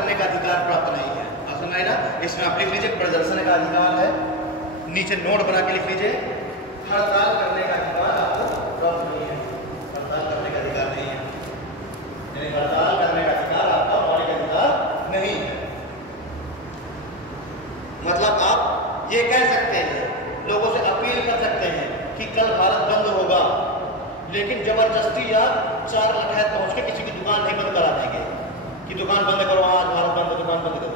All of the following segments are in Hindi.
करने का अधिकार प्राप्त नहीं है। आप समझ ना, इसमें आप लिख लीजिए प्रदर्शन का अधिकार है, नीचे नोट बना के लिख लीजिए हड़ताल करने का अधिकार आपको प्राप्त नहीं है। हड़ताल करने का अधिकार नहीं है, यानी हड़ताल करने का अधिकार आपका मौलिक अधिकार नहीं है। मतलब आप ये कह सकते हैं, लोगों से अपील कर सकते हैं कि कल भारत बंद होगा, लेकिन जबरदस्ती या 4 लठायत पहुंच के किसी की दुकान नहीं बंद करा देंगे कि दुकान बंद करो, आज भारत बंद, दुकान बंद करो।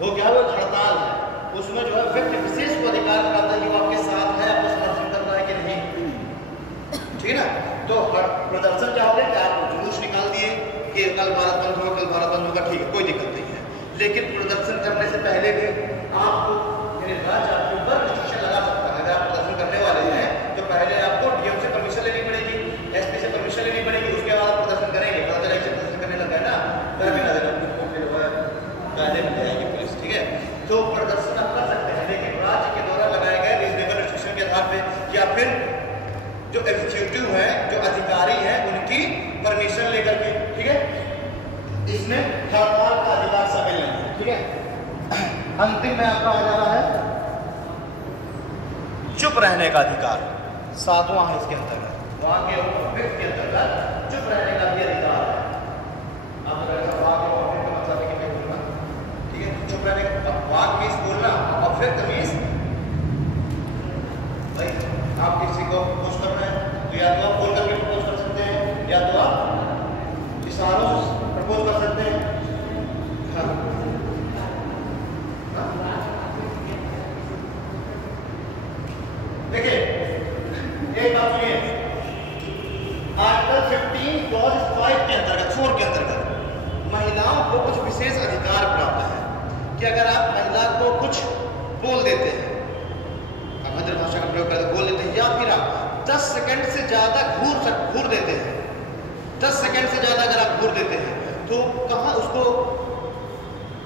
वो क्या है, वो हड़ताल है। उसमें जो है व्यक्ति विशेष को अधिकार प्राप्त है कि वो आपके साथ है, आपको समर्थन कर रहा है कि नहीं, ठीक है ना। तो प्रदर्शन क्या हो गया कि आप जुलूस निकाल दिए कि कल भारत बंद होगा, कल भारत बंद होगा, ठीक है, कोई दिक्कत नहीं है। लेकिन प्रदर्शन करने से पहले भी आपको राज्य आपके ऊपर रिस्ट्रिक्शन लगा सकता है। अगर आप प्रदर्शन करने वाले हैं तो पहले आपको डीएम से परमिशन लेनी पड़ेगी, एसपी से परमिशन लेनी पड़ेगी, उसके बाद आप प्रदर्शन करेंगे। पता चला कि प्रदर्शन करने लगा है ना, कायदे में जाएगी पुलिस, ठीक है। तो प्रदर्शन आप कर सकते हैं, लेकिन राज्य के द्वारा लगाए गए रीजनेबल रिस्ट्रिक्शन के आधार पे या फिर जो एग्जीक्यूटिव है, जो अधिकारी है, उनकी परमिशन लेकर के, ठीक है। इसमें हड़ताल का अधिकार शामिल नहीं है, ठीक है। अंतिम में आपका आ जा रहा है चुप रहने का अधिकार, 7वां है इसके अंतर्गत, वहां के व्यक्ति के अंतर्गत चुप रहने का भी अधिकार है। आप अगर वहां के ऑब्जेक्ट का मतलब है कि मैं बोलूंगा, ठीक है, चुप रहने का वाक मींस बोलना, ऑब्जेक्ट मींस भाई आप किसी को प्रपोज कर रहे हैं तो या तो आप बोल करके प्रपोज कर सकते हैं, या तो आप इशारों से प्रपोज कर सकते हैं। देखिए एक बात सुनिए, आर्टिकल 15 क्लॉज 5 के अंतर्गत, 4 के अंतर्गत महिलाओं को कुछ विशेष अधिकार प्राप्त है कि अगर आप महिला को कुछ बोल देते हैं, अभद्र भाषा का प्रयोग करके बोल देते हैं, या फिर आप 10 सेकंड से ज्यादा घूर देते हैं, 10 सेकंड से ज्यादा अगर आप घूर देते हैं, तो कहाँ उसको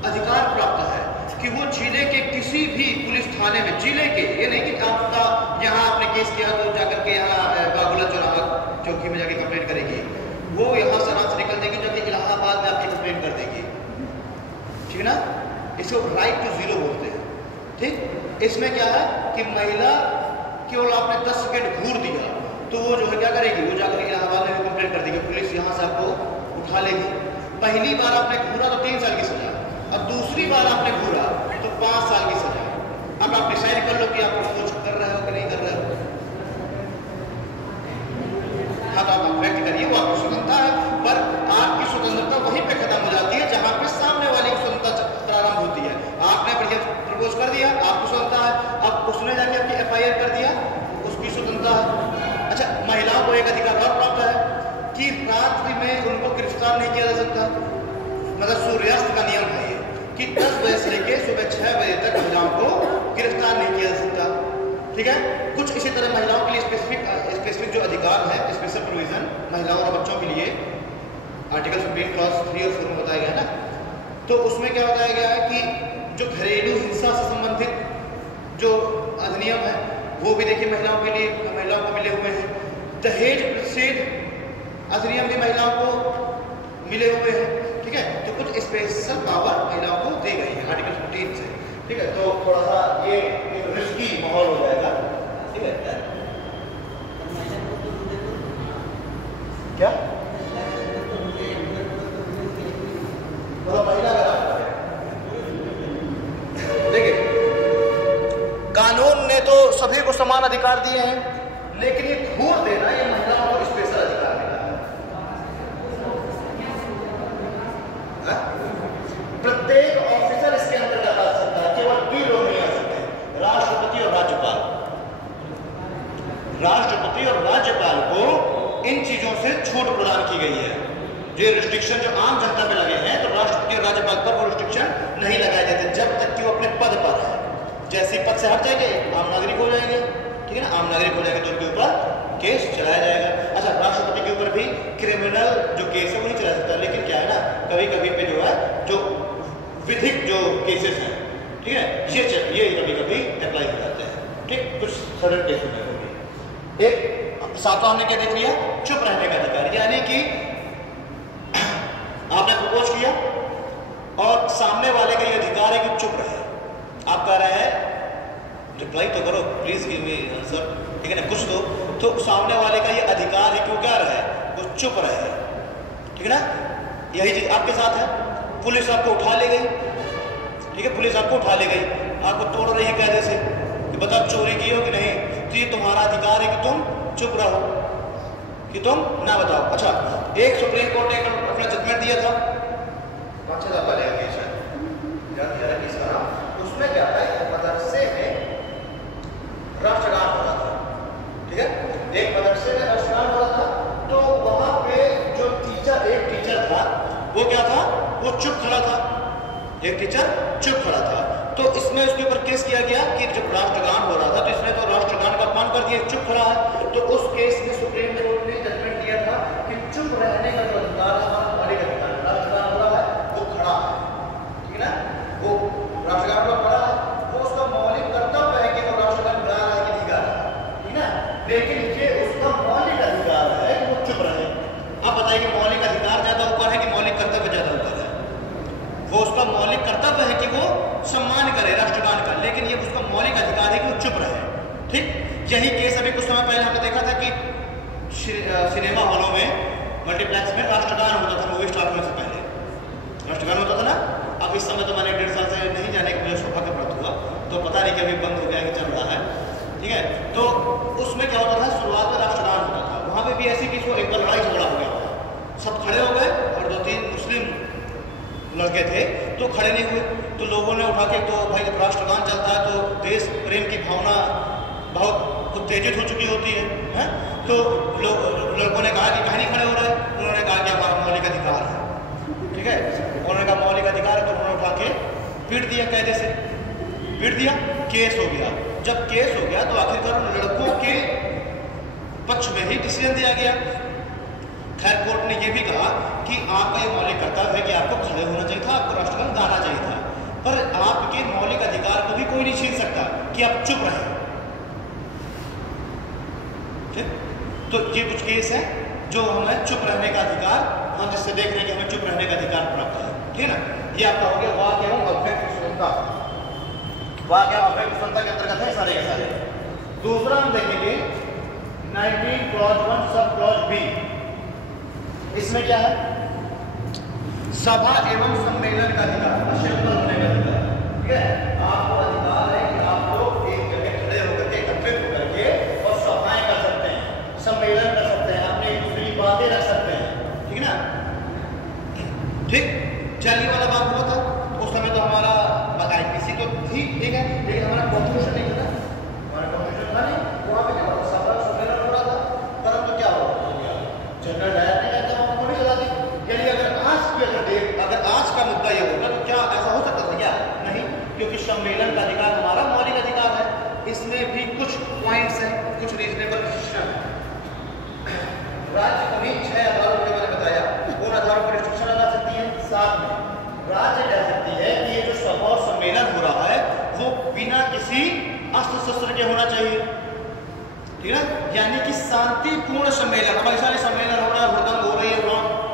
अधिकार प्राप्त है कि वो जिले के किसी भी पुलिस थाने में, जिले के, ये नहीं कि आपका यहाँ आपने केस किया तो जाकर के यहाँ बागुला चौराहा चौकी में जाके कंप्लेंट करेगी, वो यहाँ से आराम से निकल देगी, जाके इलाहाबाद में आपकी कंप्लेंट कर देगी, ठीक है ना। इसको राइट टू जीरो बोलते हैं, ठीक। इसमें क्या है कि महिला केवल आपने 10 सेकंड घूर दिया तो वो जो है क्या करेगी, वो जाकर इलाहाबाद में कंप्लेंट कर देगी, पुलिस यहाँ से आपको उठा लेगी। पहली बार आपने घूरा तो 3 साल की सजा, अब दूसरी बार आपने घूरा तो 5 साल की सजा। अब आप डिसाइड कर लो कि आप प्रपोज कर रहे हो कि नहीं कर रहे हो। हाँ, तो आप व्यक्त करिए, वो आपकी स्वतंत्रता है, पर आपकी स्वतंत्रता वहीं पे खत्म हो जाती है जहां पे सामने वाले की स्वतंत्रता प्रारंभ होती है। आपने प्रपोज कर दिया, आपकी स्वतंत्रता है, अब उसने जाके आपकी FIR कर दिया, उसकी स्वतंत्रता है। अच्छा, महिलाओं को एक अधिकार और प्राप्त है कि रात्रि में उनको गिरफ्तार नहीं किया जा सकता, मतलब सूर्यास्त का नियम है ये कि 10 बजे से लेकर सुबह 6 बजे तक महिलाओं को गिरफ्तार नहीं किया जा सकता, ठीक है। कुछ इसी तरह महिलाओं के लिए स्पेसिफिक जो अधिकार है, स्पेशल प्रोविजन महिलाओं और बच्चों के लिए आर्टिकल 15 क्लॉज 3 और 4 में बताया गया ना। तो उसमें क्या बताया गया है कि जो घरेलू हिंसा से संबंधित जो अधिनियम है वो भी देखिए महिलाओं के लिए, महिलाओं को मिले हुए हैं। दहेज प्रतिषेध अधिनियम भी महिलाओं को मिले हुए हैं, ठीक है। तो कुछ स्पेशल पावर महिलाओं को दी गई है आर्टिकल 15 से, ठीक है। तो थोड़ा सा ये एक रिस्की माहौल हो जाएगा, ठीक है। क्या मतलब महिला का, देखिए कानून ने तो सभी को समान अधिकार दिए हैं, लेकिन ये घूर देना ये महिलाओं को स्पेशल अधिकार मिला है। प्रत्येक ऑफिसर इसके अंतर्गत आ सकता है, केवल 2 लोग नहीं आ सकते, राष्ट्रपति और राज्यपाल। राष्ट्रपति और राज्यपाल को इन चीजों से छूट प्रदान की गई है। जो रिस्ट्रिक्शन जो आम जनता पे लगे हैं, तो राष्ट्रपति और राज्यपाल पर वो रिस्ट्रिक्शन नहीं लगाए जाते जब तक कि वो अपने पद पर है। जैसे ही पद से हट जाएंगे आम नागरिक हो जाएंगे, ठीक है ना। आम नागरिक हो जाएंगे तो उनके ऊपर केस चलाया जाएगा। अच्छा, राष्ट्रपति के ऊपर भी क्रिमिनल जो केस है वो नहीं चला सकता, लेकिन क्या है ना, कभी कभी पे जो है जो विधिक जो केसेस हैं, ठीक है, ये कभी कभी अप्लाई हो जाते हैं, ठीक, कुछ सडन केस में होगी। एक 7वां हमने क्या देख लिया, चुप रहने का अधिकार, यानी कि आपने प्रपोज किया और सामने वाले का ये अधिकार है कि चुप रहे। आप कह रहे हैं रिप्लाई तो करो, प्लीज गिव मी आंसर, ठीक है ना, कुछ तो सामने वाले का ये अधिकार है कि वो क्या रहे, वो चुप रहे, ठीक है ना। यही चीज आपके साथ है। पुलिस आपको उठा ले गई, ठीक है, पुलिस आपको उठा ले गई, आपको तोड़ रही है कायदे से कि बताओ चोरी की हो कि नहीं, तो ये तुम्हारा अधिकार है कि तुम चुप रहो, कि तुम ना बताओ। अच्छा, एक सुप्रीम कोर्ट ने अपना जजमेंट दिया था 5-6 साल पहले, उसमें क्या था, मदरसे में राष्ट्रगान हो रहा था, ठीक है, एक मदरसे में राष्ट्रगान हो रहा था, तो वहां पे जो एक टीचर था वो क्या था, वो चुप खड़ा था, एक टीचर चुप खड़ा था। तो इसमें उसके ऊपर केस किया गया कि जब राष्ट्रगान हो रहा था तो इसने तो राष्ट्रगान का अपमान कर दिया, चुप खड़ा है। तो उस केस में सुप्रीम कोर्ट ने जजमेंट दिया था कि चुप रहने का जो अधिकार है हमारा मौलिक अधिकार, राष्ट्रगान हो रहा है वो खड़ा है, ठीक है ना, वो राष्ट्रगान पर खड़ा है, वो उसका मौलिक कर्तव्य है कि वो राष्ट्रगान गा रहा है कि नहीं गा रहा है, ठीक है ना, लेकिन ये उसका मौलिक अधिकार है कि वो चुप रहे। आप बताइए कि मौलिक अधिकार ज्यादा ऊपर है कि मौलिक कर्तव्य ज्यादा ऊपर है? वो उसका मौलिक कर्तव्य है कि वो सम्मान करे राष्ट्रगान का, लेकिन ये उसका मौलिक अधिकार है कि वो चुप रहे, ठीक। यही केस अभी कुछ समय पहले हमने देखा था कि सिनेमा हॉलों में, मल्टीप्लेक्स में राष्ट्रगान होता था, मूवी स्टार्ट होने से पहले राष्ट्रगान होता था ना। अब इस समय तो मैंने 1.5 साल से नहीं जाने का मुझे सौभाग्य प्राप्त हुआ, तो पता नहीं कि अभी बंद हो गया कि चल रहा है, ठीक है। तो उसमें क्या होता था, शुरुआत में राष्ट्रगान होता था, वहां पे भी ऐसी किसी एक बार लड़ाई झगड़ा हो गया, सब खड़े हो गए और 2-3 मुस्लिम लड़के थे तो खड़े नहीं हुए, तो लोगों ने उठा के, तो भाई जब राष्ट्रगान चलता है तो देश प्रेम की भावना बहुत उत्तेजित हो चुकी होती है? तो लोगों ने कहा कि कहीं नहीं खड़े हो रहे, उन्होंने कहा कि हमारा मौलिक अधिकार है, ठीक है, उन्होंने कहा मौलिक अधिकार है, तो उन्होंने उठा के पीट दिया, कायदे से पीट दिया, केस हो गया। जब केस हो गया तो आखिरकार उन लड़कों के पक्ष में ही डिसीजन दिया गया। खैर कोर्ट ने यह भी कहा कि आपका ये मौलिक कर्तव्य है कि आपको खड़े होना चाहिए था, आपको राष्ट्रगान गाना चाहिए था, पर आपके मौलिक अधिकार को भी कोई नहीं छीन सकता कि आप चुप रहें, ठीक। तो ये कुछ केस है जो हमें चुप रहने का अधिकार, हम जिससे देख रहे हैं कि हमें चुप रहने का अधिकार प्राप्त है, ठीक है ना। ये आपका हो गया वाक्य एवं अव्यक्त सुनता, वाक्य एवं अव्यक्त सुनता के अंतर्गत है सारे के सारे। दूसरा हम देखेंगे 19 क्लॉज 1 सब क्लॉज बी, इसमें क्या है, सभा एवं सम्मेलन का अधिकार, असेंबल होने का अधिकार, ठीक है। आपको अधिकार है कि आप लोग एक जगह खड़े होकर के, एकत्रित होकर के और सभाएं कर सकते हैं, सम्मेलन कर सकते हैं, अपने एक दूसरे की बातें रख सकते हैं, ठीक है ना, ठीक। जालिया वाला बाग हुआ था उस समय, तो हमारा आईपीसी तो थी, ठीक है, लेकिन हमारा कॉन्स्टिट्यूशन नहीं था, हमारा कॉन्स्टिट्यूशन था नहीं, वहां पे क्या सभा सम्मेलन हो रहा था, परंतु क्या हो गया, जनरल डायर ने कहता है गोली चला दी। यानी अगर आज का मुद्दा ये होगा तो क्या ऐसा हो सकता था क्या? नहीं, क्योंकि सम्मेलन का अधिकार हमारा मौलिक अधिकार है। इसमें भी कुछ पॉइंट्स हैं, कुछ रीजनेबल रिस्ट्रिक्शन है। राज्य उन्हीं 6 आधारों के मैंने बताया, उन आधारों पर रिस्ट्रिक्शन लगा सकती है। साथ में राज्य कह सकती है कि ये जो सभा और सम्मेलन हो रहा है वो बिना किसी अस्त्र शस्त्र के होना चाहिए, ठीक है, यानी कि शांतिपूर्ण सम्मेलन। हमारे सारे सम्मेलन हो रहा है, हुड़दंग हो रही है,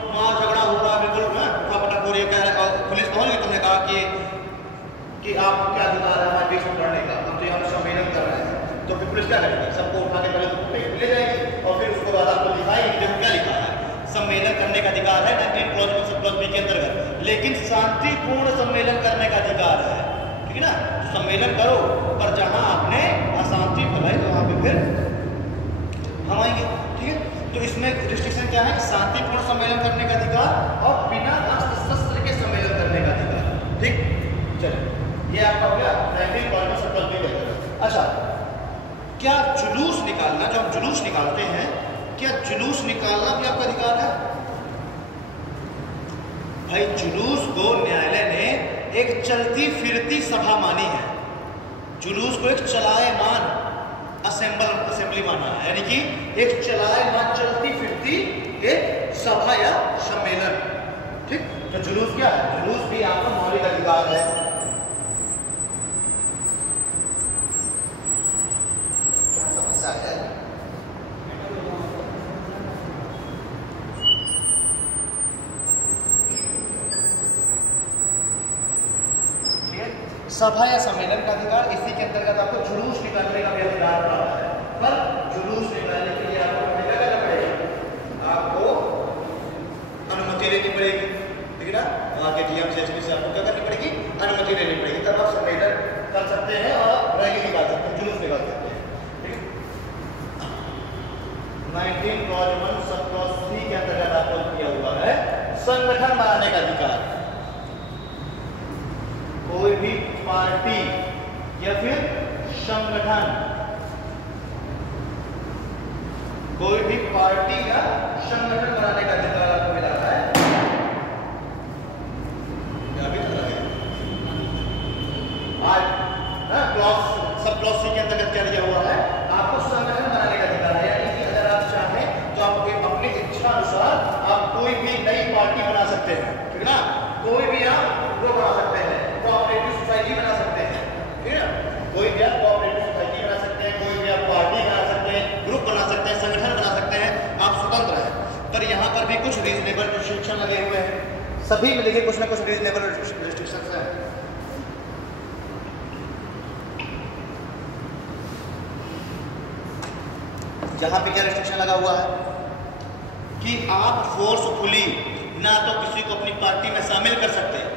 वहाँ झगड़ा हो रहा है, बिल्कुल उठापटक हो रही है, कह रहे हैं पुलिस कौन है, तुमने कहा कि आप क्या अधिकार है हमारे देश में पढ़ने का, हम तो यहाँ पर सम्मेलन कर रहे हैं, तो फिर पुलिस क्या करेगी, सबको उठा के पहले तो ले जाएगी और फिर उसके बाद आपको दिखाएगी देखो क्या लिखा है, सम्मेलन करने का अधिकार है 19 क्लॉज 1 सब क्लॉज बी के अंतर्गत, लेकिन शांतिपूर्ण सम्मेलन करने का अधिकार है, ठीक है ना। सम्मेलन करो, पर जहाँ आपने अशांति फैलाई तो वहाँ पे फिर हम आएंगे, ठीक है। तो इसमें रिस्ट्रिक्शन क्या है, शांतिपूर्ण सम्मेलन करने का अधिकार और बिना अस्त्र शस्त्र के सम्मेलन करने का अधिकार, ठीक। चलिए ये आपका हो गया 19 क्लॉज 1 सब क्लॉज बी के अंतर्गत। अच्छा, क्या जुलूस निकालना, जो हम जुलूस निकालते हैं, क्या जुलूस निकालना भी आपका अधिकार है? भाई जुलूस को न्यायालय ने एक चलती फिरती सभा मानी है, जुलूस को एक चलायमान असेंबली माना है, यानी कि एक चलायमान चलती फिरती एक सभा या सम्मेलन, ठीक। तो जुलूस क्या है, जुलूस भी आपका मौलिक अधिकार है। क्या समस्या है? सभा या सम्मेलन का अधिकार, इसी के अंतर्गत आपको जुलूस निकालने का भी अधिकार प्राप्त है। पर जुलूस निकालने के लिए आपको क्या करना पड़ेगा, आपको अनुमति लेनी पड़ेगी, ठीक है ना। वहाँ के डीएम से एसपी से आपको क्या करनी पड़ेगी, अनुमति लेनी पड़ेगी, तब आप सम्मेलन कर सकते हैं और रैली निकाल सकते हैं, जुलूस निकाल सकते हैं, ठीक है। 19 क्लॉज 1 सब क्लॉज 3 के अंतर्गत आपको किया हुआ है संगठन बनाने का अधिकार। कोई भी पार्टी या फिर संगठन, कोई भी पार्टी या संगठन बनाने का अधिकार आपको मिला है। क्या भी लग रहा है आज ना, क्लॉज सब क्लॉज सी के अंतर्गत क्या दिया हुआ है, आपको संगठन बनाने का अधिकार है। यानी कि अगर आप चाहें तो आप अपनी इच्छा अनुसार आप कोई भी नई पार्टी बना सकते हैं, ठीक है ना। कोई भी आप वो बना सकते हैं, कोऑपरेटिव सोसाइटी बना सकते हैं, ठीक है ना। कोई भी आप कोऑपरेटिव सोसाइटी बना सकते हैं, कोई भी आप पार्टी बना सकते हैं, ग्रुप बना सकते हैं, संगठन बना सकते हैं, आप स्वतंत्र हैं। पर यहाँ पर भी कुछ रीजनेबल रिस्ट्रिक्शन लगे हुए हैं, सभी में देखिए कुछ ना कुछ रीजनेबल रिस्ट्रिक्शंस हैं। यहाँ पे क्या रिस्ट्रिक्शन लगा हुआ है कि आप फोर्सफुली ना तो किसी को अपनी पार्टी में शामिल कर सकते हैं।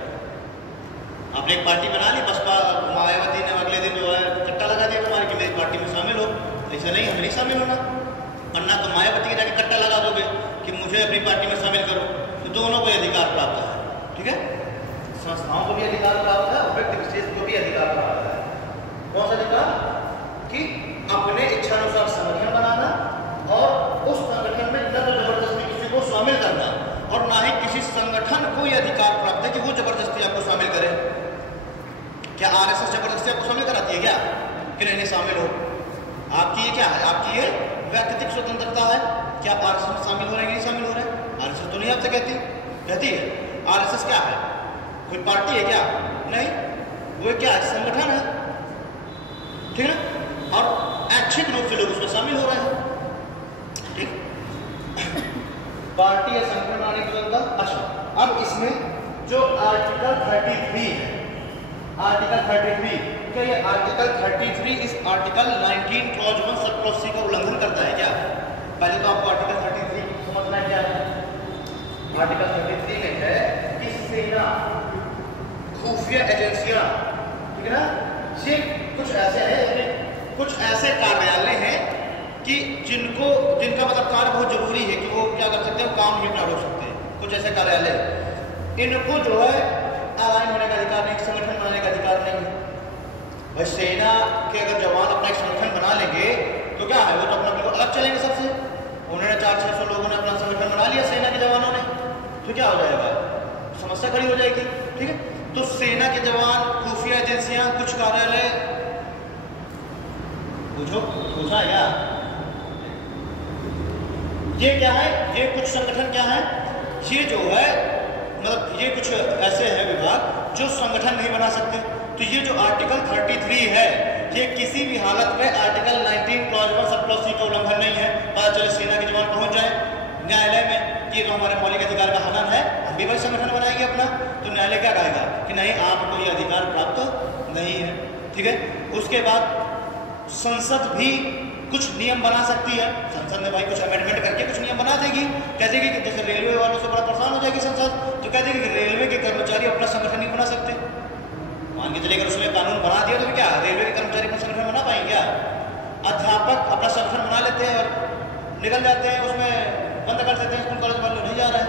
आपने एक पार्टी बना ली, बसपा मायावती ने अगले दिन जो है कट्टा लगा दिया तुम्हारी कि मेरी पार्टी में शामिल हो, ऐसा नहीं, हमें नहीं शामिल होना। वरना तो मायावती के जाके कट्टा लगा दोगे कि मुझे अपनी पार्टी में शामिल करो, तो दोनों को अधिकार प्राप्त है, ठीक है। संस्थाओं को भी अधिकार प्राप्त है और व्यक्ति विशेष को भी अधिकार प्राप्त है। कौन सा अधिकार, कि अपने इच्छानुसार संगठन बनाना और उस संगठन में न तो जबरदस्ती किसी को शामिल करना और ना ही किसी संगठन को यह अधिकार प्राप्त है कि वो जबरदस्ती आपको शामिल करे। क्या आरएसएस जबरदस्ती आपको शामिल कराती है क्या, कि नहीं शामिल हो? आपकी ये क्या है, आपकी ये व्यक्तिगत स्वतंत्रता है कि आप आरएसएस में शामिल हो रहे हैं कि नहीं शामिल हो रहे हैं। आरएसएस तो नहीं आपसे कहती है। आरएसएस क्या है, कोई पार्टी है क्या? नहीं, वो क्या है, संगठन है, ठीक है ना। और ऐच्छिक रूप से लोग उसमें शामिल हो रहे हैं, ठीक। पार्टी या संगठन बनाने की जरूरत। अच्छा, अब इसमें जो आर्टिकल 33 है, आर्टिकल 33, क्या ये आर्टिकल 33 इस article 19 clause 1 sub clause C का उल्लंघन करता है क्या? पहले तो आपको आर्टिकल 33 समझना क्या है। आर्टिकल 33 में है कि सेना, खुफिया एजेंसियां, ठीक है ना, ये कुछ ऐसे हैं, कुछ ऐसे कार्यालय हैं कि जिनका मतलब कार्य बहुत जरूरी है कि वो क्या कर सकते हैं, काम ही अपना रोक सकते हैं। कुछ ऐसे कार्यालय, इनको जो है अलाइन होने का अधिकार नहीं, संगठन बनाने का अधिकार नहीं है। भाई सेना के अगर जवान अपना एक संगठन बना लेंगे तो क्या है, वो तो अपना बिल्कुल अलग चलेंगे सबसे। उन्होंने 400-600 लोगों ने अपना संगठन बना लिया सेना के जवानों ने, तो क्या हो जाएगा, समस्या खड़ी हो जाएगी, ठीक है। तो सेना के जवान, खुफिया एजेंसियां, कुछ कार्यालय, पूछा या ये क्या है, ये कुछ संगठन क्या है, ये जो है मतलब ये कुछ ऐसे हैं विभाग जो संगठन नहीं बना सकते। तो ये जो आर्टिकल 33 है, ये किसी भी हालत में article 19 clause 1 sub clause C का उल्लंघन नहीं है। पता चले सेना के जवान पहुंच जाए न्यायालय में कि हमारे मौलिक अधिकार का हनन है, हम भी वही संगठन बनाएंगे अपना, तो न्यायालय क्या कहेगा कि नहीं, आपको ये अधिकार प्राप्त नहीं है, ठीक है। उसके बाद संसद भी कुछ नियम बना सकती है। संसद ने भाई कुछ अमेंडमेंट करके कुछ नियम बना देगी, कह देगी कि जैसे रेलवे वालों से बड़ा परेशान हो जाएगी संसद, तो कह देगी कि रेलवे के कर्मचारी अपना संगठन नहीं बना सकते। मान के चलिए अगर उसने कानून बना दिया तो क्या रेलवे के कर्मचारी अपना संगठन बना पाएंगे क्या? अध्यापक अपना संगठन बना लेते हैं और निकल जाते हैं, उसमें बंद कर देते हैं, स्कूल कॉलेज वालों नहीं जा रहा है।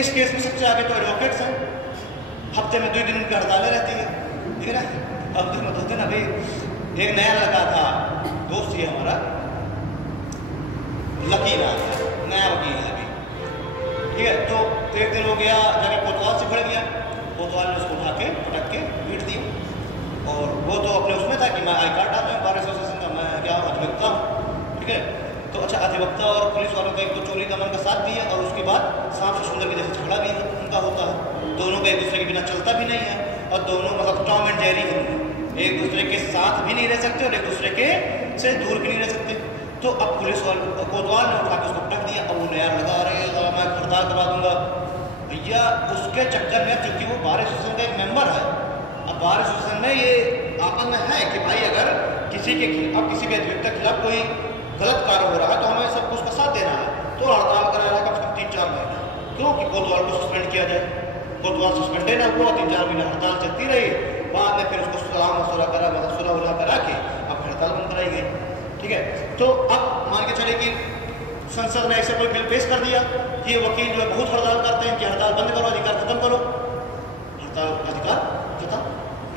इस केस में सबसे आगे तो एडवोकेट्स हैं, हफ्ते में 2 दिन उनकी हड़तालें रहती है, ठीक है ना। हफ्ते में 2 दिन। अभी एक नया लड़का था, दोस्त ही हमारा, लकी नाम है, नया वकील है अभी, ठीक है। तो एक दिन हो गया, जाके कोतवाल से पड़ गया, कोतवाल ने उसको उठा के पटक के पीट दिया। और वो तो अपने उसमें था कि मैं आई कार्ड डाल बार एसोसिएशन का, मैं क्या अधिवक्ता हूँ, ठीक है। तो अच्छा, अधिवक्ता और पुलिस वालों का एक तो चोरी दमन का साथ भी है, और उसके बाद सांप से सुंदर के जैसे झगड़ा भी उनका होता है। दोनों का एक दूसरे के बिना चलता भी नहीं है, और दोनों मतलब टॉम एंड जेरी हैं, एक दूसरे के साथ भी नहीं रह सकते और एक दूसरे के से दूर भी नहीं रह सकते। तो अब पुलिस और कोतवाल ने उठा के उसको पटक दिया। अब वो नया लगा रहे मैं हड़ताल करवा दूंगा भैया। उसके चक्कर में, चूंकि वो बार एसोसिएशन का एक मेंबर है, अब बार एसोसिएशन में ये आपस में है कि भाई अगर किसी के अब किसी भी अधिवक्ता के खिलाफ कोई गलत कार्य हो रहा है तो हमें सबको उसका साथ देना है, तो हड़ताल करा रहा है कम से कम 3-4 महीने। क्यों कि कोतवाल को सस्पेंड किया जाए, कोतवाल सस्पेंडेड ना हुआ, 3-4 महीने हड़ताल चलती रही, बाद में फिर उसको सलाह मशवरा करा, मतलब सुलह उलह करा के अब हड़ताल बंद कराई गई। ठीक है, तो अब मान के चले कि संसद ने ऐसे कोई बिल पेश कर दिया, ये वकील जो है बहुत हड़ताल करते हैं कि हड़ताल बंद करो, अधिकार खत्म करो, हड़ताल अधिकार खत्म,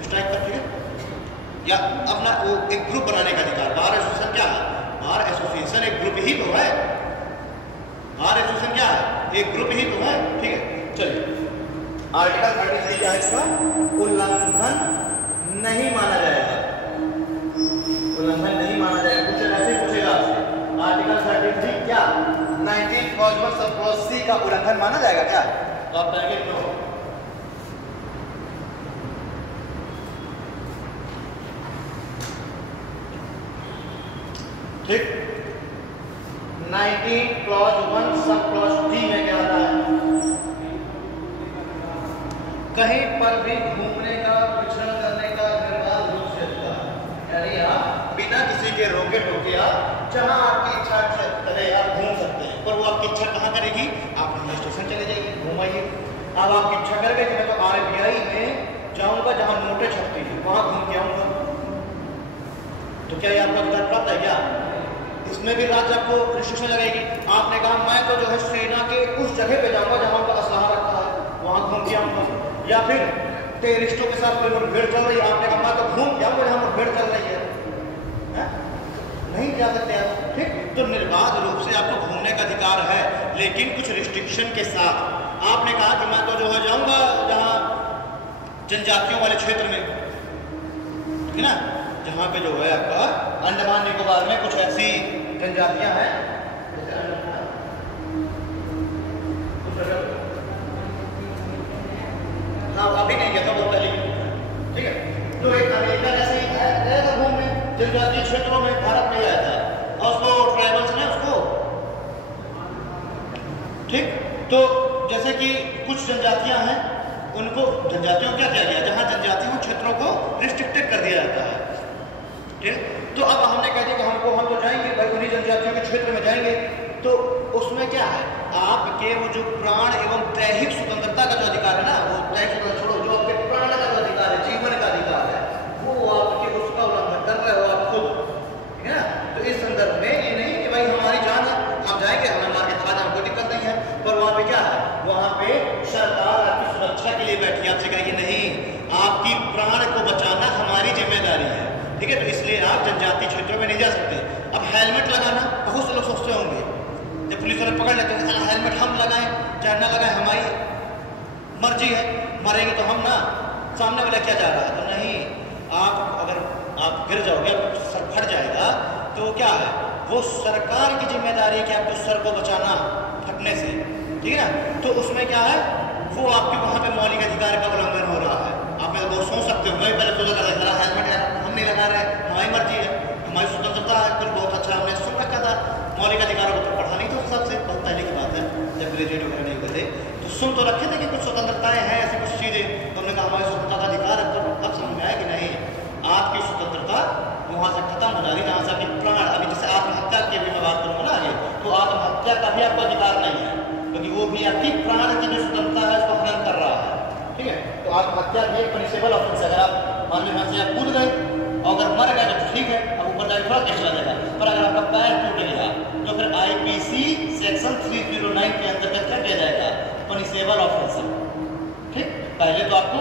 स्ट्राइक कर, ठीक है, या अपना वो एक ग्रुप बनाने का अधिकार। बार एसोसिएशन क्या है? बार एसोसिएशन एक ग्रुप ही तो है, बार एसोसिएशन क्या है? एक ग्रुप ही तो है। ठीक है, चलिए आर्टिकल 33 क्या है? इसका उल्लंघन नहीं माना जाएगा, उल्लंघन नहीं माना जाएगा। कुछ ऐसे पूछेगा आपसे, आर्टिकल 33 क्या 19 क्लॉज 1 सब क्लॉज सी का उल्लंघन माना जाएगा क्या? तो आप कहेंगे नो। ठीक, 19 क्लॉज 1 सब क्लॉज डी में क्या आता है? कहीं पर भी घूमने का, विचरण करने का निर्बाध रूप से अधिकार, यानी आप बिना किसी के रोके टोके आप जहां आपकी इच्छा करे आप घूम सकते हैं, पर वो आपकी इच्छा कहाँ करेगी? आप हिल स्टेशन चले जाइए, घूमाइए। अब आपकी इच्छा करेगा कि मैं तो RBI में जाऊंगा जहां नोटें छपती है, वहां घूम के आऊंगा, तो क्या ये आपका अधिकार प्राप्त है क्या? इसमें भी राज्य आपको रिस्ट्रिक्शन लगाएगी। आपने कहा मैं तो जो है सेना के उस जगह पे जाऊंगा जहां उनका असलहा रखा है, वहां घूम के आऊंगा, या फिर टेररिस्टों के साथ कोई मुठभेड़ चल रही है, आपने कहा मैं तो घूम के आऊंगा जहां मुठभेड़ चल रही है, नहीं जा सकते आप। ठीक, तो निर्बाध रूप से आपको घूमने का अधिकार है, लेकिन कुछ रिस्ट्रिक्शन के साथ। आपने कहा कि मैं तो जो है जाऊंगा जहां जनजातियों वाले क्षेत्र में, ठीक है ना, जहां पे जो है आपका अंडमान निकोबार में कुछ ऐसी जनजातियां हैं, हाँ अभी नहीं गया था, बहुत पहले, ठीक है, तो एक अमेरिका जैसे ही है घूमने जनजातीय क्षेत्रों में, भारत में आया था और उसको ट्राइबल्स ने उसको, ठीक, तो जैसे कि कुछ जनजातियां हैं उनको, जनजातियों को क्या किया गया, जहां जनजातियों क्षेत्रों को रिस्ट्रिक्टेड कर दिया जाता है। ठीक, तो अब हमने कह दिया कि हम तो जाएंगे भाई उन्हीं जनजातियों के क्षेत्र में जाएंगे, तो उसमें क्या है, आपके वो जो प्राण एवं दैहिक स्वतंत्रता का जो अधिकार है ना, वो दैहिक स्वतंत्रता छोड़ो, जो आपके प्राण का जो अधिकार है, जीवन का अधिकार है, वो आपके उसका उल्लंघन कर रहे हो आप खुद, ठीक है ना। तो इस संदर्भ में ये नहीं कि भाई हमारी जान है, हम जाएंगे, हमें मार के खा जाए, कोई दिक्कत नहीं है, पर वहाँ पे क्या है, वहाँ पे सरकार आपकी सुरक्षा के लिए बैठी है, आपसे कहेगी नहीं, आपकी प्राण को बचाना हमारी जिम्मेदारी है, ठीक है, तो इसलिए आप जनजातीय क्षेत्रों में नहीं जा सकते। अब हेलमेट लगाना, बहुत से लोग सोचते होंगे जब पुलिस वाले पकड़ लेते हैं, हेलमेट हम लगाएं चाहे ना लगाएं हमारी मर्जी है, मरेंगे तो हम ना, सामने वाला क्या जा रहा है, तो नहीं, आप अगर आप गिर जाओगे, सर फट जाएगा, तो क्या है, वो सरकार की जिम्मेदारी है कि आपको सर को बचाना फटने से, ठीक है ना। तो उसमें क्या है, वो आपके वहाँ पे मौलिक अधिकार का उल्लंघन हो रहा है। आप मेरे बहुत सोच सकते हो, मैं पहले तो लगा रहा हेलमेट है, हम नहीं लगा रहे, हमारी मर्जी है, हमारी स्वतंत्रता है, फिर बहुत अच्छा हमने सुन रखा था, मौलिक अधिकारों को पढ़ा नहीं था उस हिसाब से, बहुत पहले की बात है, जब ग्रेजुएट वगैरह नहीं हुए थे, तो सुन तो रखे थे कि कुछ स्वतंत्रताएं हैं, ऐसी कुछ चीज़ें, तो हमने कहा हमारी स्वतंत्रता का अधिकार है, तो अब समझ में आया कि नहीं, आपकी स्वतंत्रता वहाँ से खत्म हो जा रही, जहाँ से आपकी प्राण, अभी जैसे आत्महत्या की भी मैं बात करूँगा ना आगे, तो आत्महत्या का भी आपको अधिकार नहीं है, क्योंकि वो भी आपकी प्राण की जो स्वतंत्रता है उसको हनन कर रहा है, ठीक है। तो आत्महत्या भी एक पनिशेबल ऑफेंस है, अगर आप मान लीजिए से आप कूद गए और अगर मर गए तो ठीक है, अब ऊपर जाके थोड़ा केस चला जाएगा, पर अगर आपका पैर टूट गया तो फिर IPC सेक्शन 309 के अंतर्गत क्या किया जाएगा, पनिशेबल ऑफेंस है, ठीक। पहले तो आपको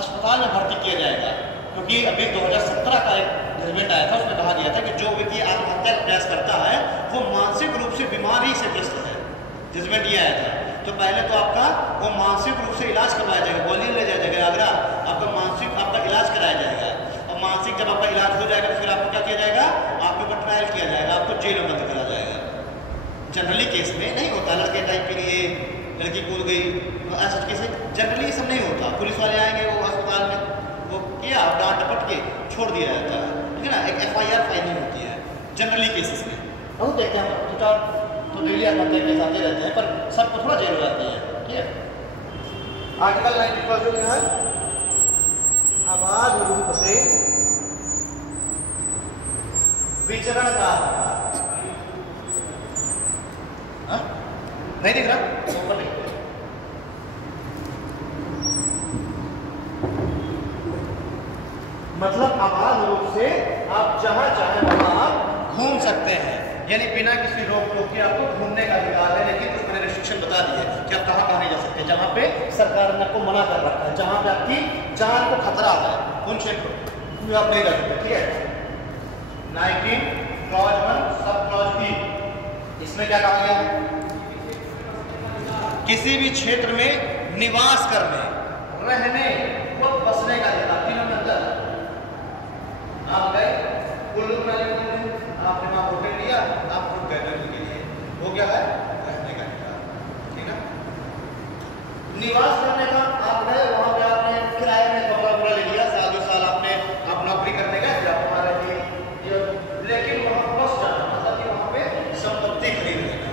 अस्पताल में भर्ती किया जाएगा, क्योंकि अभी 2017 का एक जजमेंट आया था, उसमें कहा गया था कि जो व्यक्ति आत्महत्या का प्रयास करता है वो मानसिक रूप से बीमारी से ग्रस्त है, जजमेंट ये आया था। तो पहले तो आपका वो मानसिक रूप से इलाज करवाया जाएगा, ग्वालियर ले जाया जाएगा, आगरा आपका मानसिक आपका इलाज कराया जाएगा, और मानसिक जब आपका इलाज हो जाएगा तो फिर आपको क्या किया जाएगा, आपके ऊपर ट्रायल किया जाएगा, आपको जेल में बंद करा जाएगा। जनरली केस में नहीं होता, लड़के टाइप के लिए लड़की कूद गई, ऐसा केस जनरली ये सब नहीं होता, पुलिस वाले आएंगे, वो अस्पताल में वो किया, डांट डपट के छोड़ दिया जाता है, ठीक है ना, एक FIR फाइल नहीं होती है जनरली केसेस में। बहुत देखते हैं हम, तो डेली आत्महत्या केस आते रहते हैं, पर सबको थोड़ा जेल हो जाती है, ठीक है। आर्टिकल 90 है, आवाज विचरण का नहीं दिख रहा, ऊपर नहीं। मतलब आबाद रूप से आप जहां चाहे वहां आप घूम सकते हैं, यानी बिना किसी रोक टोक के आपको घूमने का अधिकार है। लेकिन कुछ मैंने रिस्ट्रिक्शन बता दी है कि आप कहां नहीं जा सकते, जहां पे सरकार ने आपको मना कर रखा है, जहां पे आपकी जान को खतरा आता है उन क्षेत्रों में आप नहीं जा सकते। ठीक है, 19 क्लॉज 1 सब क्लॉज बी, इसमें क्या कहा गया है? किसी भी क्षेत्र में निवास करने, रहने व बसने का अधिकार। तीनों में अंतर, आप गए कुल्लू मनाली में, आपने वहां होटल लिया, आपको गए के लिए, वो क्या है? रहने का अधिकार। ठीक है, निवास करने का आप गए वहां पे, आपने किराए में कमरा पूरा ले लिया, साल 2 साल आपने आप नौकरी करने गए, जब हमारे लिए, लेकिन वहां बस जाना मतलब कि वहां पे संपत्ति खरीदने का।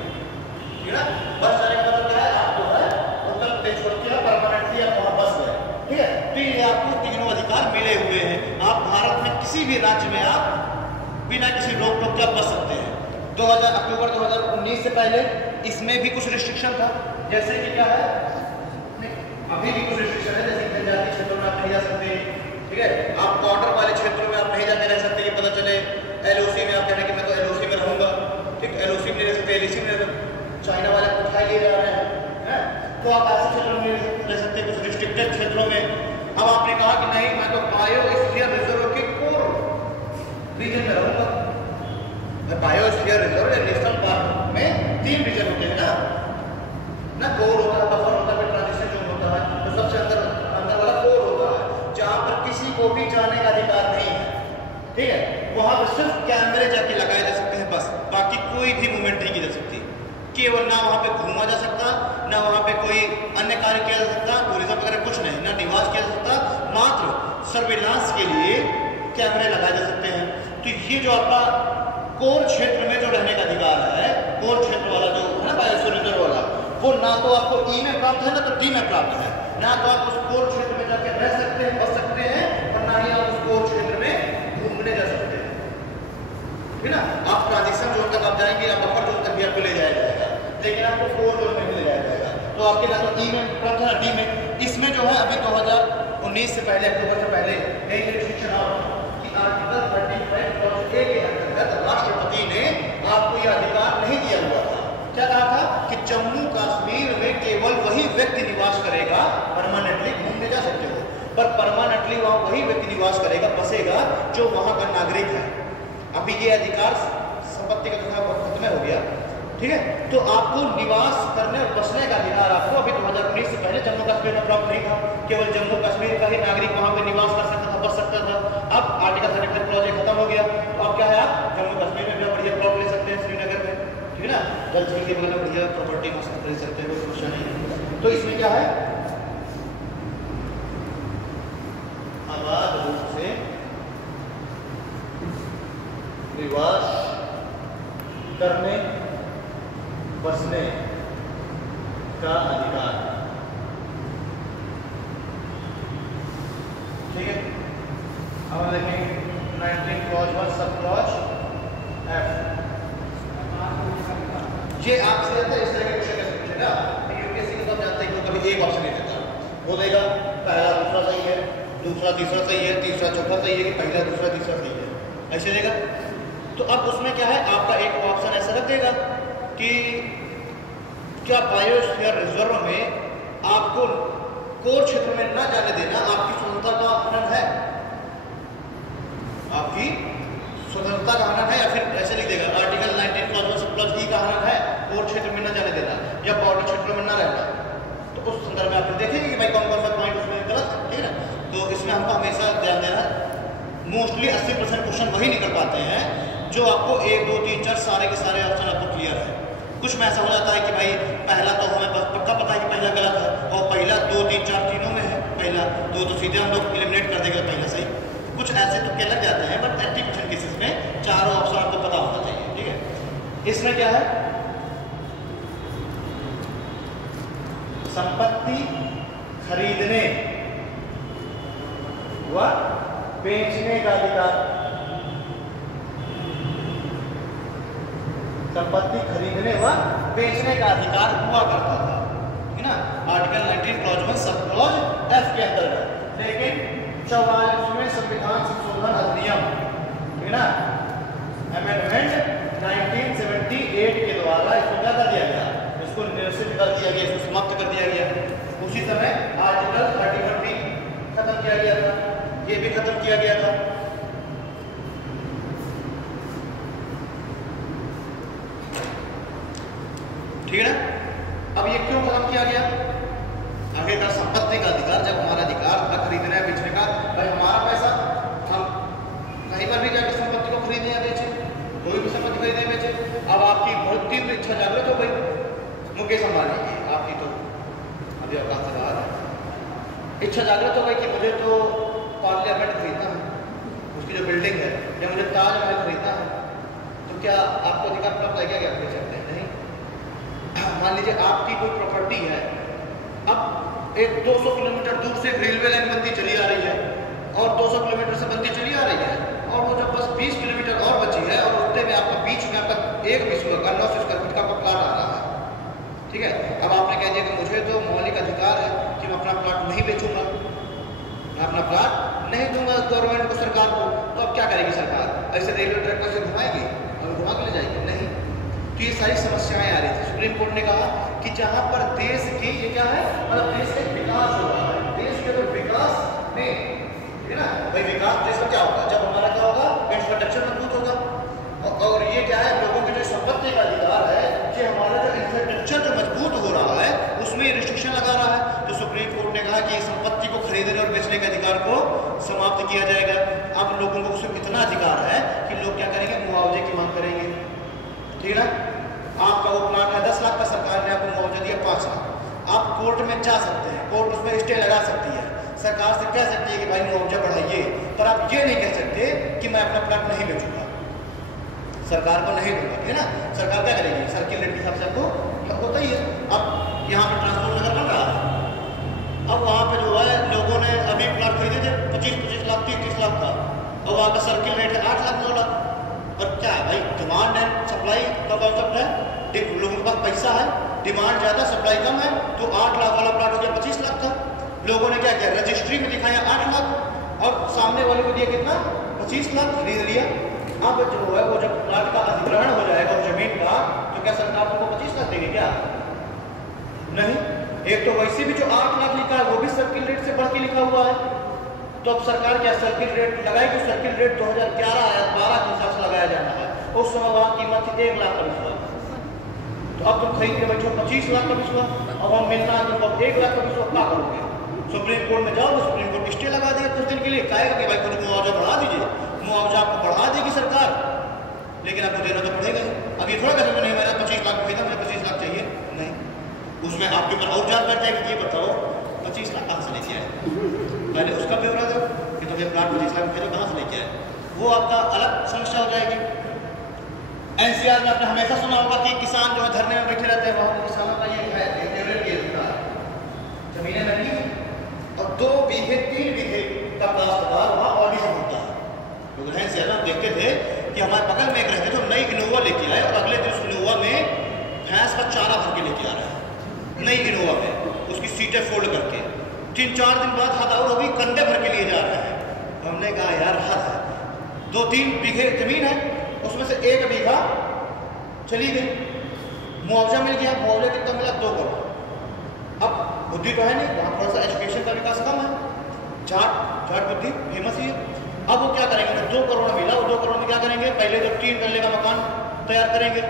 ठीक है, बस जाने का मतलब क्या है? आप जो है होटल पे छोड़ के परमानेंटली आप वहां बस गए। ठीक है, तो ये आपको तीनों अधिकार मिले हुए हैं। आप भारत में किसी भी राज्य में आप बिना किसी रोक टोक के आप बस सकते हैं। 2000 अक्टूबर 2019 से पहले इसमें भी कुछ रिस्ट्रिक्शन था, जैसे कि क्या है, अभी भी कुछ रिस्ट्रिक्शन है, जैसे जनजातीय क्षेत्रों में आप नहीं जा सकते। ठीक है, आप बॉर्डर वाले क्षेत्रों में आप नहीं जाके रह सकते, ये पता चले एलओसी में आप कहने कि मैं तो एलओसी में रहूंगा। ठीक, एलओसी में नहीं रह सकते, एलओसी में चाइना वाले उठाए ले जा रहे हैं, तो आप ऐसे क्षेत्रों में रह सकते, कुछ रिस्ट्रिक्टेड क्षेत्रों में। अब आपने कहा कि नहीं, मैं तो बायोस्फीयर रिजर्व के कोर रीजन में रहूंगा। बायोस्फीयर रिजर्व या नेशनल पार्क में 3 रीजन होते हैं ना, कोर होता है, बफर होता है, ट्रांजिशन जोन होता है, तो सबसे अंदर वाला कोर होता है, जहां पर किसी को भी जाने का अधिकार नहीं है। ठीक है, वहां पर सिर्फ कैमरे जाके लगाए जा सकते हैं, बस बाकी कोई भी मूवमेंट नहीं की जा सकती। केवल ना वहां पे घूमा जा सकता, ना वहां पे कोई अन्य कार्य किया जा सकता, टूरिज्म वगैरह कुछ नहीं, ना निवास किया जा सकता, मात्र सर्विलांस के लिए कैमरे लगाए जा सकते हैं। तो ये जो आपका कोर क्षेत्र में जो रहने का अधिकार है, कोर क्षेत्र वाला जो है ना बायोस्फीयर रिजर्व वाला, वो ना तो आपको ई में प्राप्त है, ना तो डी में प्राप्त है। ना तो आप उस कोर क्षेत्र में जाके रह सकते हैं, बस सकते हैं, और ना ही आप उस कोर क्षेत्र में घूमने जा सकते हैं। ठीक ना, आप ट्रांजिशन जोन तक आप जाएंगे, आप बफर जोन तक भी आपको ले जाया जाएगा, लेकिन आपको कोर जोन में ले जाया जाएगा। तो आपके ना तो ई में प्राप्त है, ना डी में। इसमें जो है अभी 2019 से पहले, अक्टूबर से पहले एक रिस्ट्रिक्शन और कि आर्टिकल 35 के अंतर्गत राष्ट्रपति ने आपको यह अधिकार नहीं दिया हुआ था। क्या कहा था कि जम्मू कश्मीर में केवल वही व्यक्ति निवास करेगा, परमानेंटली घूमने जा सकते हो, पर परमानेंटली वहां वही व्यक्ति निवास करेगा, बसेगा जो वहां का नागरिक है। अभी ये अधिकार संपत्ति का खत्म हो गया। ठीक है, तो आपको निवास करने और बसने का अधिकार आपको अभी 2019 से पहले जम्मू कश्मीर में प्राप्त नहीं था। केवल जम्मू कश्मीर का ही नागरिक वहां पे निवास कर सकता था, बस सकता था। अब आर्टिकल 35 क्लॉज खत्म हो गया, तो अब क्या है, आप जम्मू कश्मीर में भी बढ़िया प्लॉट ले सकते हैं, श्रीनगर में। ठीक है ना, जल झील के बगल में बढ़िया प्रॉपर्टी मस्त खरीद सकते हैं, कोई समस्या नहीं है। तो इसमें क्या है, आबाद रूप से निवास करने बसने का अधिकार। ठीक है, अब हम देखेंगे 19 क्लॉज 1 सब क्लॉज एफ। ये आपसे इस तरह के क्वेश्चन कैसे पूछेगा, यूपीएससी को तो जानते हैं कि कभी एक ऑप्शन नहीं देता, वो देगा पहला दूसरा सही है, दूसरा तीसरा सही है, तीसरा चौथा सही है, कि पहला दूसरा तीसरा सही है, ऐसे देगा। तो अब उसमें क्या है, आपका एक ऑप्शन ऐसा रख देगा कि क्या बायोस्फीयर रिजर्व में आपको कोर क्षेत्र में न जाने देना आपकी स्वतंत्रता का हनन है, आपकी स्वतंत्रता का हनन है, या फिर ऐसे लिख देगा आर्टिकल 19 क्लॉज ई का हनन है, कोर क्षेत्र में न जाने देना या बॉर्डर क्षेत्रों में न रहना। तो उस संदर्भ में आप देखेंगे कि भाई कौन कौन सा पॉइंट उसमें गलत है। ठीक है ना, तो इसमें हमको हमेशा ध्यान देना, मोस्टली 80% क्वेश्चन वही निकल पाते हैं जो आपको 1 2 3 4 सारे के सारे ऑप्शन आपको क्लियर है। कुछ में ऐसा हो जाता है कि भाई पहला तो हमें पक्का पता है कि पहला गलत है, और पहला 2 3 4 तीनों में है पहला, तो सीधे हम लोग एलिमिनेट कर देंगे पहला सही। कुछ ऐसे तो लग जाते हैं, बट 80% केसेस में चारों ऑप्शन आपको पता होना चाहिए। ठीक है, इसमें क्या है, संपत्ति खरीदने व बेचने का अधिकार। संपत्ति खरीदने व बेचने का अधिकार हुआ करता था, है ना। Article 19 clause 1 sub clause F के अंतर्गत। लेकिन 44वें संविधान संशोधन अधिनियम, है ना, अमेंडमेंट 1978 के द्वारा इसको क्या कर दिया गया, इसको निरसित कर दिया गया, इसको समाप्त कर दिया गया। उसी समय आर्टिकल 31 भी खत्म किया गया था, ये भी खत्म किया गया था। ठीक है ना। अब ये क्यों खत्म किया गया? आगे का संपत्ति का अधिकार, जब हमारा अधिकार था खरीदने बेचने का, भाई हमारा पैसा, हम कहीं पर भी जाकर संपत्ति को खरीदे या बेचे, कोई भी संपत्ति खरीदे बेचे। अब आपकी बहुत तीव्र इच्छा जागृत हो गई, मुकेश अंबानी की, आपकी तो अभी अवकाश से बाहर है, इच्छा जागृत हो गई कि मुझे तो पार्लियामेंट खरीदना है, उसकी जो बिल्डिंग है, या मुझे ताजमहल खरीदना है, तो क्या आपको अधिकार प्राप्त है क्या खरीद सकते हैं? नहीं। मान लीजिए आपकी कोई प्रॉपर्टी है, अब एक 200 किलोमीटर दूर से रेलवे लाइन बनती चली आ रही है और 200 किलोमीटर से बनती चली आ रही है, और वो जब बस 20 किलोमीटर और बची है और उतने में आपका बीच में आपका एक विश्व का 900 स्क्वायर फीट का प्लाट आ रहा है, ठीक है। अब आपने कह दिया कि मुझे तो मौलिक अधिकार है कि मैं अपना प्लाट नहीं बेचूंगा, मैं अपना प्लाट नहीं दूंगा गवर्नमेंट को, सरकार को, तो अब क्या करेगी सरकार? ऐसे रेलवे ट्रैक पर से घुमाएगी, अब घुमा के ले जाएगी? नहीं। तो ये सारी समस्याएं आ रही थी। सुप्रीम कोर्ट ने कहा कि जहां पर देश की, ये क्या है, मतलब देश का विकास हो रहा है, देश के अगर विकास में, ठीक है ना, भाई विकास देश का क्या होगा? जब हमारा क्या होगा, इंफ्रास्ट्रक्चर मजबूत होगा। और ये क्या है, लोगों की जो संपत्ति का अधिकार है, ये हमारा जो इंफ्रास्ट्रक्चर जो मजबूत हो रहा है उसमें रिस्ट्रिक्शन लगा रहा है। तो सुप्रीम कोर्ट ने कहा कि संपत्ति को खरीदने और बेचने के अधिकार को समाप्त किया जाएगा। अब लोगों को सिर्फ इतना अधिकार है कि लोग क्या करेंगे, मुआवजे की मांग करेंगे, ठीक है ना। आपका वो प्लाट है 10 लाख का, सरकार ने आपको मुआवजा दिया 5 लाख, आप कोर्ट में जा सकते हैं, कोर्ट उसमें स्टे लगा सकती है, सरकार से कह सकती है कि भाई मुआवजा बढ़ाइए, पर आप ये नहीं कह सकते कि मैं अपना प्लाट नहीं बेचूंगा, सरकार को नहीं दूंगा, ठीक है ना। सरकार क्या करेगी, सर्किल रेट के हिसाब से आपको होता ही है। अब यहाँ पे ट्रांसपोर्ट नगर बन रहा है, अब वहाँ पे जो है लोगों ने अभी प्लाट खरीदे थे 25-25 लाख 30-30 लाख का, और वहाँ का सर्किल रेट है 8 लाख 9 लाख। और क्या है भाई, डिमांड एंड सप्लाई का कॉन्सेप्ट है, लोगों के पास पैसा है, डिमांड ज़्यादा सप्लाई कम है, तो 8 लाख वाला प्लाट हो गया 25 लाख का। लोगों ने क्या किया, रजिस्ट्री में दिखाया 8 लाख और सामने वाले को दिया कितना, 25 लाख, खरीद लिया। अब जो है वो जब प्लाट का अधिग्रहण हो जाएगा उस जमीन का, तो क्या सरकार को 25 लाख देगी क्या? नहीं। एक तो वैसे भी जो 8 लाख लिखा है वो भी सर्किल रेट से बढ़ के लिखा हुआ है, तो अब सरकार क्या सर्किल रेट लगाएगी? सर्किल रेट 2011 या 12 के हिसाब से लगाया जाना है, उस समय वहाँ कीमत थी 1 लाख का विश्वा, तो अब तुम खरीद के बैठो 25 लाख का विश्वा, अब हम मिलना तो 1 लाख का विश्वा क्या करोगे? सुप्रीम कोर्ट में जाओगे, सुप्रीम कोर्ट स्टे लगा देगा कुछ दिन के लिए, कहेगा कि भाई कुछ मुआवजा बढ़ा दीजिए, मुआवजा आपको बढ़ा देगी सरकार, लेकिन आपको देना तो पड़ेगा। अब ये थोड़ा कहते नहीं मैंने 25 लाख खरीदा, मुझे 25 लाख चाहिए, नहीं, उसमें आपके ऊपर और जान बैठ जाएगी। ये बताओ 25 लाख कहाँ से लेके आए, पहले उसका ब्यौरा दो कि तुम्हें प्लाट 25 लाख खरीदो कहाँ से लेके आए, वो आपका अलग समस्या हो जाएगी। एनसीआर में आपने हमेशा सुना होगा कि किसान जो है धरने में बैठे रहते हैं, वहाँ किसानों का ये है जमीनें लगी और 2 बीघे 3 बीघे का काश्तकार वहाँ ऑडिशन होता है। लोग एनसीआर में देखते थे कि हमारे बगल में एक रहते थे, नई इनोवा लेके आए और अगले दिन उस इनोवा में भैंस का चारा भर के लेके आ रहे हैं, नई इनोवा में उसकी सीटें फोल्ड करके, 3-4 दिन बाद हद और भी कंधे भर के लिए जा रहे हैं। हमने कहा यार हद है, 2-3 बीघे जमीन है, उसमें से 1 बीघा चली गई, मुआवजा मिल गया, मुआवजा कितना मिला 2 करोड़। अब बुद्धि तो है नहीं, वहाँ थोड़ा सा एजुकेशन का विकास कम है, जाट बुद्धि फेमस ही है। अब वो क्या करेंगे, 2 करोड़ मिला, वो 2 करोड़ में क्या करेंगे, पहले तो 3 तल्ले का मकान तैयार करेंगे,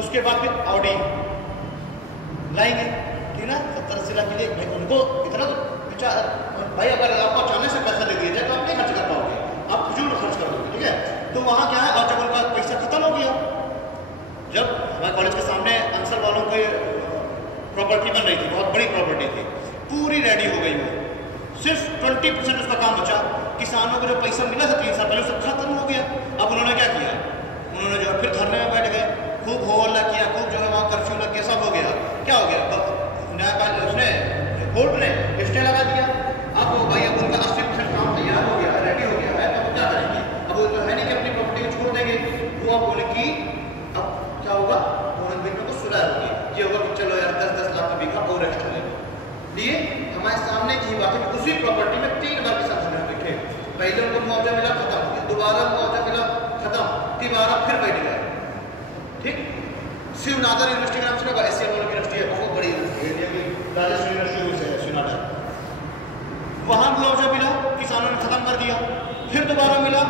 उसके बाद फिर ऑडी लाएंगे, ठीक ना, 70-80 लाख के लिए। भाई उनको इतना तो विचार, भाई अगर आपको अचानक से पैसा दे दिया जाए तो आप नहीं खर्च कर पाओगे, आप फजूल खर्च कर दोगे, ठीक है। तो वहाँ क्या है, और जब उनका पैसा खत्म हो गया, जब हमारे कॉलेज के सामने अंसर वालों की प्रॉपर्टी बन रही थी, बहुत बड़ी प्रॉपर्टी थी, पूरी रेडी हो गई, वो सिर्फ 20% उसका काम बचा, किसानों को जो पैसा मिला था 3 साल पहले सब खत्म हो गया। अब उन्होंने क्या किया, उन्होंने जो फिर धरने में बैठ गए, खूब हो हल्ला किया, खूब जगह वहाँ कर्फ्यू लग गया, सब हो गया। क्या हो गया, न्यायपालिका उसने कोर्ट ने स्टे लगा दिया। अब वो भाई अब उनका 80% काम तैयार हो गया, रेडी हो गया है, तो वो क्या करेंगे, अब वो तो है नहीं कि अपनी प्रॉपर्टी को छोड़ देंगे, वो अब बोले कि अब क्या होगा, फिर दोबारा मिला,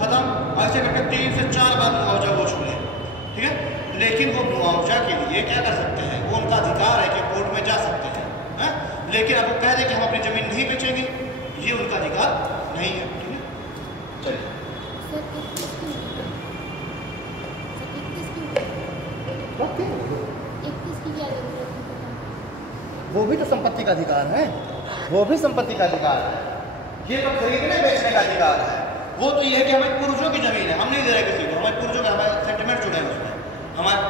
खत्म, ऐसे करके 3 से 4 बार मुआवजा वो छूले, ठीक है। लेकिन वो मुआवजा के लिए क्या कर सकते हैं, वो उनका अधिकार है कि कोर्ट में जा सकते हैं, है? लेकिन अब वो कह दे कि हम अपनी जमीन नहीं बेचेंगे, ये उनका अधिकार नहीं है, ठीक है। चलिए वो भी तो संपत्ति का अधिकार है, वो भी संपत्ति का अधिकार है। ये तो खरीदने बेचने का अधिकार है। वो तो ये है कि हमें पूर्वजों की जमीन है, हम नहीं दे रहे किसी को, हमारे पूर्वजों का हमारे सेंटिमेंट जुड़े हैं उसमें, हमारे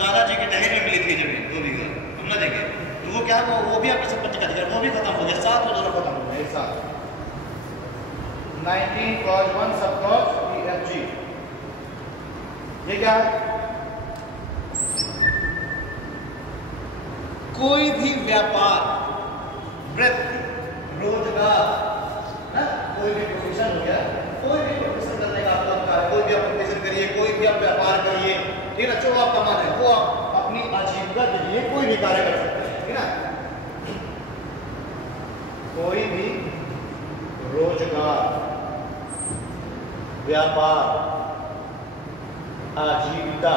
दादाजी की दहेज में मिली थी जमीन, वो भी हम ना देंगे, तो वो क्या है, वो भी आपकी संपत्ति का अधिकार, वो भी खत्म हो गया, साथ में दोनों खत्म हो गए एक साथ। 19 clause 1 सब clause EFG, ये क्या है, कोई भी व्यापार, वृत्ति, रोजगार, कोई भी प्रोफेशन हो गया, कोई भी प्रोफेशन करने का आपका है, कोई भी आप प्रोफेशन करिए, कोई भी आप व्यापार करिए, ठीक है, जो आपका मन है वो आप अपनी आजीविका के लिए कोई भी कार्य कर सकते हैं, ठीक है। कोई भी रोजगार, व्यापार, आजीविका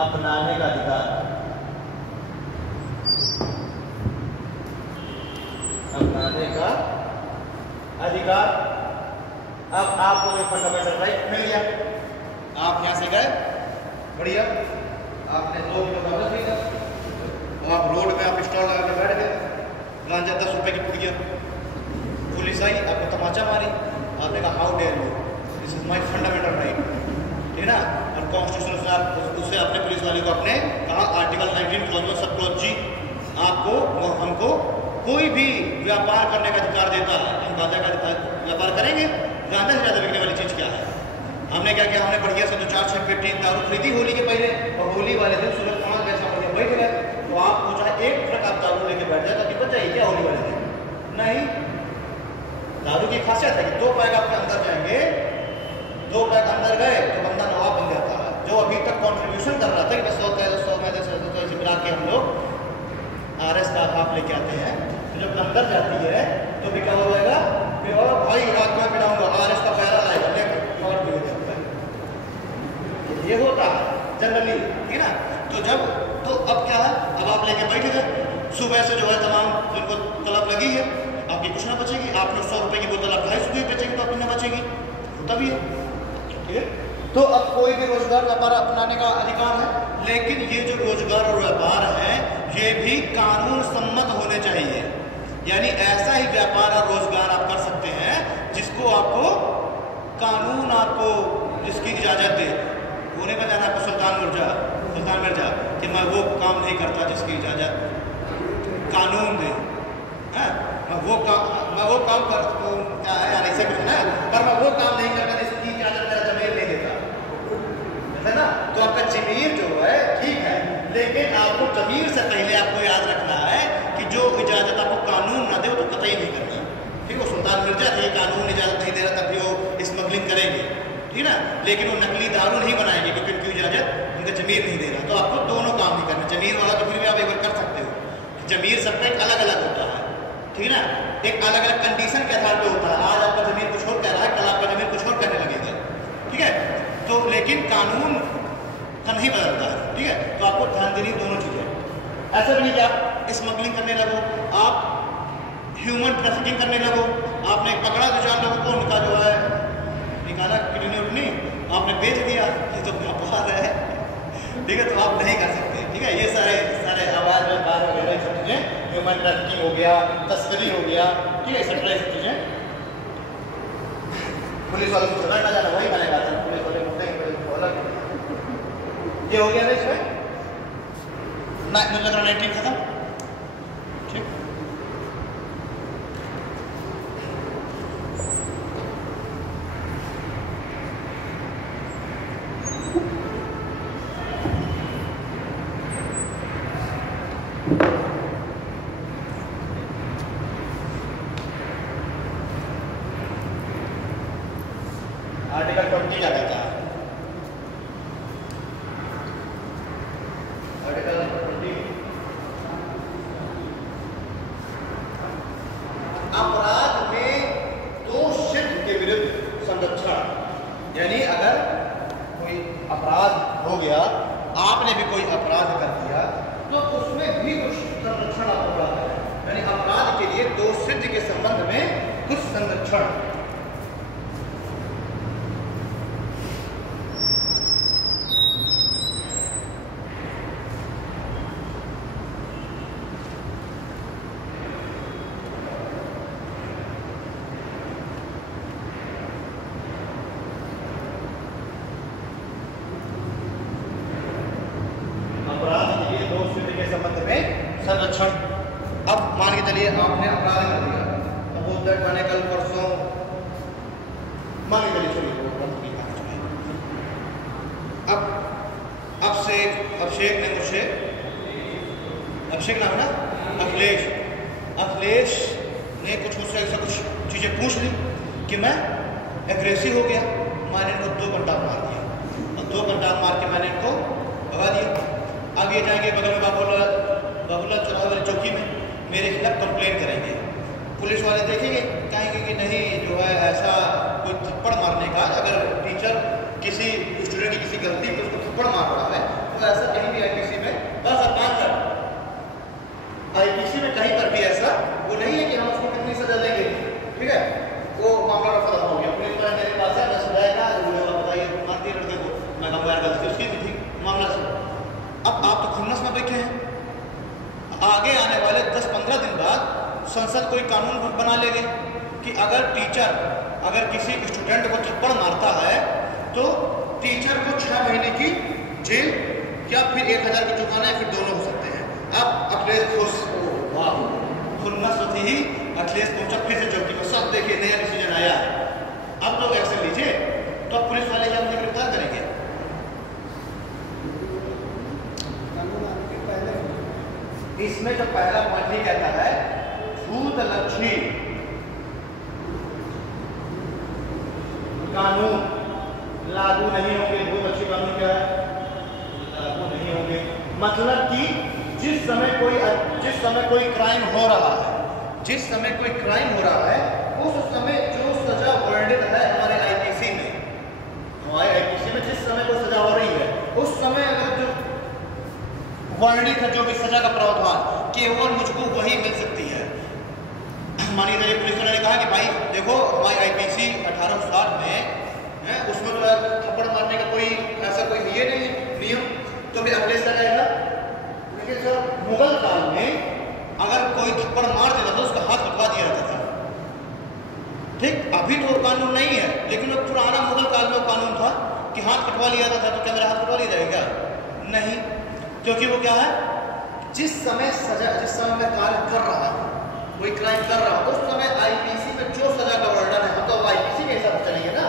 अपनाने का अधिकार, अपनाने का अधिकार। अब आपको एक फंडामेंटल राइट मिल गया, आप यहां से गए, बढ़िया, आपने 2 किलो गांजा खरीदा, और आप रोड में आप स्टॉल लगा के बैठ गए, गांजा 10 रुपए की पुड़िया, पुलिस आई, आपको तमाचा मारी, आपने कहा how dare you, this is my fundamental right, ठीक है ना। और कॉन्स्टिट्यूशन से उससे अपने पुलिस वाले को अपने कहा आर्टिकल 19 क्लॉज सब क्लॉज जी, आपको हमको कोई भी व्यापार करने का अधिकार देता है, हम गांजा का व्यापार करेंगे, गांजा से ज़्यादा बिकने वाली चीज़ क्या है। हमने क्या किया, हमने बढ़िया से 2-4-6 पेटी दारू खरीदी होली के पहले, और होली वाले दिन सुबह 5 बजे बढ़िया बैठ गए, तो आपको चाहे 1 ट्रक आप दारू लेके बैठ जाए ताकि बच जाइए क्या होली वाले दिन, नहीं। दारू की खासियत है कि 2 पैक आपके अंदर जाएंगे, 2 पैक अंदर गए तो बंदा नवाब बन जाता है, जो अभी तक कॉन्ट्रीब्यूशन कर रहा था कि बस 100 में ऐसे मिला के हम लोग RS का आप लेके आते हैं, तो जब अंदर जाती है तो भी क्या हो जाएगा, फिर और भाई रात में पिलाऊंगा, RS का पैरा आएगा लेकर और भी हो जाता है, ये होता है जनरली, ठीक है ना। तो जब तो अब क्या है, अब आप लेके बैठ गए, सुबह से जो है तमाम जिनको तलब लगी है, आपकी कुछ ना बचेगी, आपने 100 रुपए की बोतल आप 250 की बेचेंगे तो आपकी ना बचेगी, होता भी है, ठीक है। तो अब कोई भी रोजगार व्यापार अपनाने का अधिकार है, लेकिन ये जो रोजगार और व्यापार है ये भी कानून सम्मत होने चाहिए, यानी ऐसा ही व्यापार और रोजगार आप कर सकते हैं जिसको आपको कानून आपको जिसकी इजाजत दे। वो नहीं बताना आपको सुल्तान मिर्जा कि मैं वो काम नहीं करता जिसकी इजाजत कानून दे, मैं वो काम कर क्या है यार ऐसे कुछ ना, पर मैं वो काम नहीं करता जिसकी इजाजत मेरा जमीर नहीं देता, है ना। तो आपका जमीर जो है ठीक है, लेकिन आपको जमीर से पहले आपको याद रखना है कि जो इजाजत आपको कानून ना दे वो तो कतई नहीं करना, ठीक है। सुल्तान मिर्जा थे, कानून इजाजत नहीं दे रहा तब भी वो स्मगलिंग करेंगे, ठीक ना, लेकिन वो नकली दारू नहीं बनाएंगे क्योंकि उनकी इजाजत उनका जमीर नहीं दे रहा। तो आपको दोनों काम नहीं करना, जमीर वाला तो फिर भी आप एक बार कर सकते हो, जमीर सबका एक अलग अलग होता है, ठीक है ना, एक अलग अलग कंडीशन के आधार पर होता है। आज आपका जमीर कुछ और कह रहा है, कल आपका जमीर कुछ और कहने लगेगा, ठीक है। तो लेकिन कानून का नहीं बदलता है, ठीक है। तो आपको ध्यान देनी दोनों चीजें, ऐसा नहीं कि आप स्मगलिंग करने लगो, आप ह्यूमन ट्रैफिकिंग करने लगो, आपने पकड़ा 2-4 लोगों को, उनका जो है निकाला किडनी उडनी आपने बेच दिया, ये तो व्यापार है, ठीक है। तो आप नहीं कर सकते, ठीक है। ये सारे आवाज व्यापार वगैरह सब चीजें, ह्यूमन ट्रैफिकिंग हो गया, तस्करी हो गया, ठीक है, सब चीजें पुलिस वालों को ना जाना वही बनेगा, पुलिस वाले होते हैं अलग। ये हो गया इसमें 19 खत्म, ठीक। आर्टिकल 20 क्या कहता है, आर्टिकल 20 अपराध में यानी अगर कोई अपराध हो गया, आपने भी कोई अपराध कर दिया, तो उसमें भी कुछ संरक्षण आपको प्राप्त है। यानी अपराध के लिए दोष सिद्ध के संबंध में कुछ संरक्षण। संरक्षण। अब मान के चलिए आपने अपराध कर दिया, अब वो दर्द बने कल परसों, मान के चलिए छोड़िए अब अभिषेक ने मुझसे, अभिषेक नाम है ना, अखिलेश ने कुछ मुझसे ऐसा कुछ चीज़ें पूछ ली कि मैं एग्रेसिव हो गया। मैंने इनको 2 घंटा मार दिया और 2 घंटा मार के मैंने इनको भगा दिया। अब ये जाएंगे बगल में बाबूलाल चौराहे वाली चौकी में मेरे खिलाफ कंप्लेन करेंगे। पुलिस वाले देखेंगे, कहेंगे कि नहीं जो है ऐसा कोई थप्पड़ मारने का, अगर टीचर किसी स्टूडेंट की किसी गलती पर उसको थप्पड़ मार रहा है तो ऐसा कहीं भी आईपीसी में 10 आईपीसी में कहीं पर भी ऐसा वो नहीं है कि हम उसको कितनी सजा देंगे। ठीक है, वो मामला रफा दफा हो गया, पुलिस वाले मेरे पास है, मैं सुधाएगा बताइए मार दिए लड़के को, मैं कहूँगा यार गलती उसकी भी थी, मामला सुना। अब आप तो खुन्नस में बैठे हैं, आगे आने वाले 10-15 दिन बाद संसद कोई कानून बना लेंगे कि अगर किसी स्टूडेंट को थप्पड़ मारता है तो टीचर को 6 महीने की जेल या फिर 1000 की जुर्माना या फिर दोनों हो सकते हैं। अब अखिलेश खुन्नस होती ही अखिलेश पहुंचा फिर से चौकी में, सब देखिए नया डिसीजन आया है, अब लोग एक्शन लीजिए। तो अब पुलिस वाले क्या मुझे गिरफ्तार करेंगे? इसमें जो पहला पॉइंट ये कहता है भूतलक्षी कानून लागू नहीं होंगे। भूतलक्षी कानून क्या है? लागू नहीं होंगे मतलब कि जिस समय कोई क्राइम हो रहा है, उस समय जो सजा वर्णित है हमारे आईपीसी में जिस समय कोई सजा हो रही है उस समय अगर जो वर्णित है जो भी सजा का प्रावधान, केवल मुझको वही मिल सकती है। मानिए जाइए पुलिस वाले ने कहा कि भाई देखो हमारी आईपीसी 1860 में है, उसमें तो थप्पड़ मारने का कोई ऐसा कोई ये नहीं नियम, तो फिर अखिलेश का जाएगा। लेकिन सर मुगल काल में अगर कोई थप्पड़ मार देता था उसका हाथ कटवा दिया जाता था। ठीक, अभी तो कानून नहीं है, लेकिन वो पुराना मुगल काल में कानून था कि हाथ कटवा लिया जाता था। तो क्या मेरा हाथ कटवा लिया जाएगा? नहीं, क्योंकि वो क्या है, जिस समय मैं कार्य कर रहा हूँ, कोई क्राइम कर रहा हूँ, उस समय आईपीसी में जो सजा का वर्णन है, हम तो आईपीसी के हिसाब से चलेंगे ना,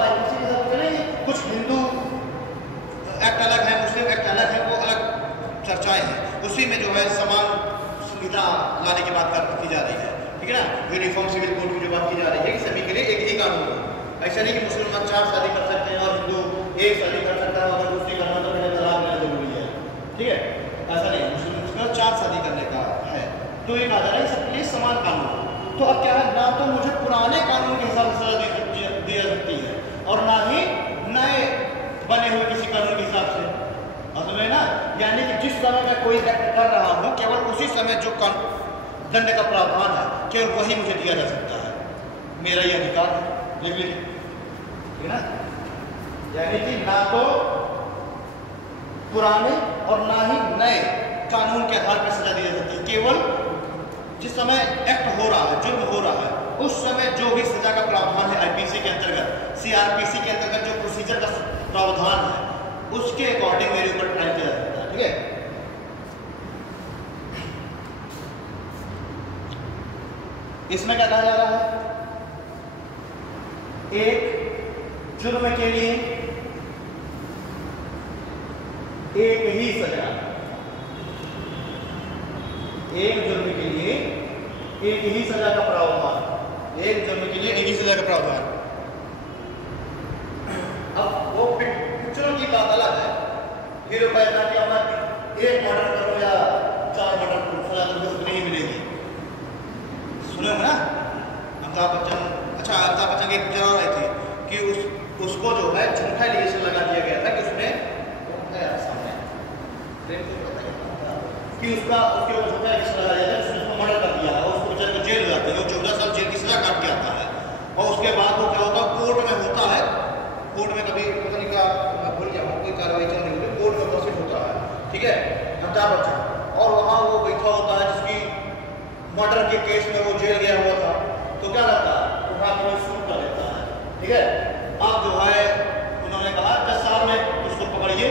आईपीसी के हिसाब से चलेंगे। कुछ हिंदू एक्ट अलग है, मुस्लिम एक्ट अलग है, वो अलग चर्चाएं हैं। उसी में जो है समान सुविधा लाने की बात की जा रही है। ठीक है ना, यूनिफॉर्म सिविल कोड की जो बात की जा रही है कि सभी के लिए एक ही कानून है। ऐसा नहीं कि मुसलमान 4 शादी कर सकते हैं और हिंदू 1 शादी कर सकता है, अगर दूसरी करना तो पहले तलाक लेना जरूरी है। ठीक है, ऐसा नहीं, मुस्लिम 4 शादी करने का है, तो ये कहा जा रहा है सबके लिए समान कानून। तो अब क्या है, ना तो मुझे पुराने कानून के हिसाब से सजा दी जा सकती है और ना ही नए बने हुए किसी कानून के हिसाब से, समझे ना। यानी कि जिस समय मैं कोई एक्ट कर रहा हूँ, केवल उसी समय जो दंड का प्रावधान है केवल वही मुझे दिया जा सकता है, मेरा ये अधिकार है। लेकिन ठीक है ना, यानी कि ना तो पुराने और ना ही नए कानून के आधार पर सजा दी जा सकती है। केवल जिस समय एक्ट हो रहा है, जुर्म हो रहा है, उस समय जो भी सजा का प्रावधान है आईपीसी के अंतर्गत, सीआरपीसी के अंतर्गत जो प्रोसीजर का प्रावधान है, उसके अकॉर्डिंग मेरे ऊपर ट्राई किया जा सकता है। ठीक है, इसमें क्या कहा जा रहा है, एक जुर्म के लिए एक ही सजा, एक जुर्म के लिए एक ही सजा का प्रावधान, एक जुर्म के लिए एक ही सजा का प्रावधान। अब वो पिक्चरों की बात अलग है, हीरो कहता कि मैं 1 मर्डर करूं या 4 मर्डर करूं, सजा तो नहीं मिलेगी। सुने हो ना, अमिताभ बच्चन की एक पिक्चर और आई थी कि उसको जो है झूठा एलिगेशन लगा दिया गया था कि उसने सामने कि उसके ऊपर झूठा एलिगेशन लगा दिया था, उसने उसको मर्डर कर दिया है और उसको बेचारे को जेल हो जाती है, वो 14 साल जेल की सजा काट के आता है। और उसके बाद वो क्या होता है, कोर्ट में होता है, कोर्ट में कभी पता नहीं क्या भूल गया, कोई कार्रवाई चल रही होती है, कोर्ट में प्रोसेस होता है, ठीक है, अमिताभ बच्चन, और वहाँ वो बैठा होता है जिसकी मर्डर के केस में वो जेल गया हुआ था। तो क्या लगता है, उठा के शूट कर देता है, ठीक है। अब जो है उन्होंने कहा जज साहब ने उसको पकड़िए,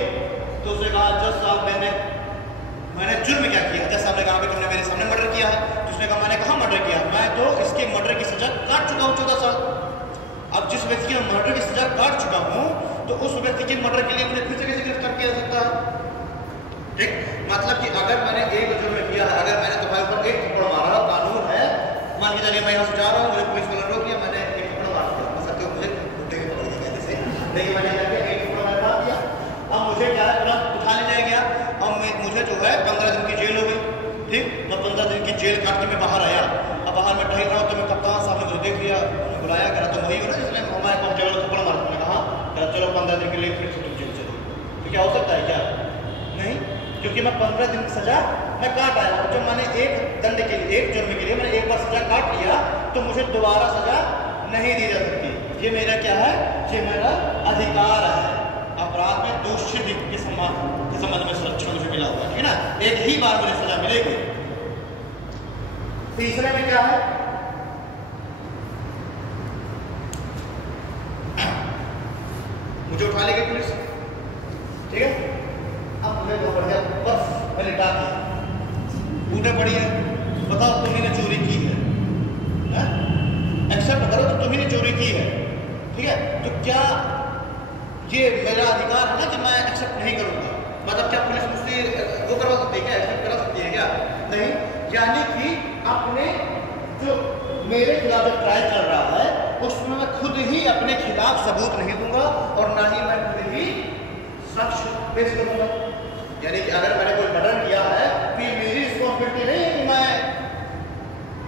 तो उसने कहा जज साहब मैंने जुर्म क्या किया? जज साहब ने कहा कि तुमने मेरे सामने मर्डर किया है। तो उसने कहा मैंने कहाँ मर्डर किया, मैं तो इसके मर्डर की सजा काट चुका हूँ 14 साल। अब जिस व्यक्ति की मर्डर की सजा काट चुका हूँ तो उस व्यक्ति के मर्डर के लिए मुझे फिर से कैसे गिरफ्तार किया जा सकता है? ठीक, मतलब कि अगर मैंने एक जुर्म किया है, अगर मैंने तुम्हारे ऊपर एक थप्पड़ मारा, कानून है, मान के चलिए मैं यहाँ से जा रहा हूँ, मुझे पुलिस वाले रोक लिया, मैंने एक थप्पड़ मार दिया, हो सकता है मुझे घुटने के पकड़ दिया जैसे, लेकिन मैंने एक थप्पड़ मैंने मार दिया। अब मुझे क्या है, तुरंत उठा ले जाया गया, अब मुझे जो है 15 दिन की जेल हो गई, ठीक। मैं 15 दिन की जेल काट के मैं बाहर आया। अब बाहर में टहल रहा हूँ तो मैं कप्तान साहब ने मुझे देख लिया, उन्होंने बुलाया, कह रहा तुम वही हो ना जिसने हमारे पास जगह थप्पड़ मारा? मैंने कहा, कह रहा चलो 15 दिन के लिए फिर से तुम जेल चलो। तो क्या हो सकता है क्या? नहीं, क्योंकि मैं 15 दिन की सजा मैं काट आया हूँ। जब मैंने एक दंड के लिए, एक जुर्म के लिए मैंने एक बार सजा काट लिया तो मुझे दोबारा सजा नहीं दी जा सकती। ये मेरा क्या है, ये मेरा अधिकार है। अपराध में दोषी के संबंध में सुरक्षा मुझे मिला हुआ है, ठीक है ना, एक ही बार मुझे सजा मिलेगी। तीसरे में क्या है, मुझे उठा लेगी पुलिस, ठीक है। अब मुझे जो बढ़िया बस मैंने डाल टूटे पड़ी है, बताओ तुम्ही ने चोरी की है, एक्सेप्ट करो तो तुम्ही ने चोरी की है, ठीक है। तो क्या ये मेरा अधिकार है ना कि मैं एक्सेप्ट नहीं करूंगा? मतलब क्या पुलिस मुझसे वो करवा सकती है क्या, एक्सेप्ट करा सकती है क्या? नहीं, यानी कि अपने जो मेरे खिलाफ जो ट्रायल चल रहा है उसमें मैं खुद ही अपने खिलाफ सबूत नहीं दूंगा और ना ही मैं खुद ही साक्ष्य पेश करूंगा। यानी कि अगर मैंने कोई मर्डर किया है तो ये मेरी रिस्पॉन्सिबिलिटी नहीं है कि मैं,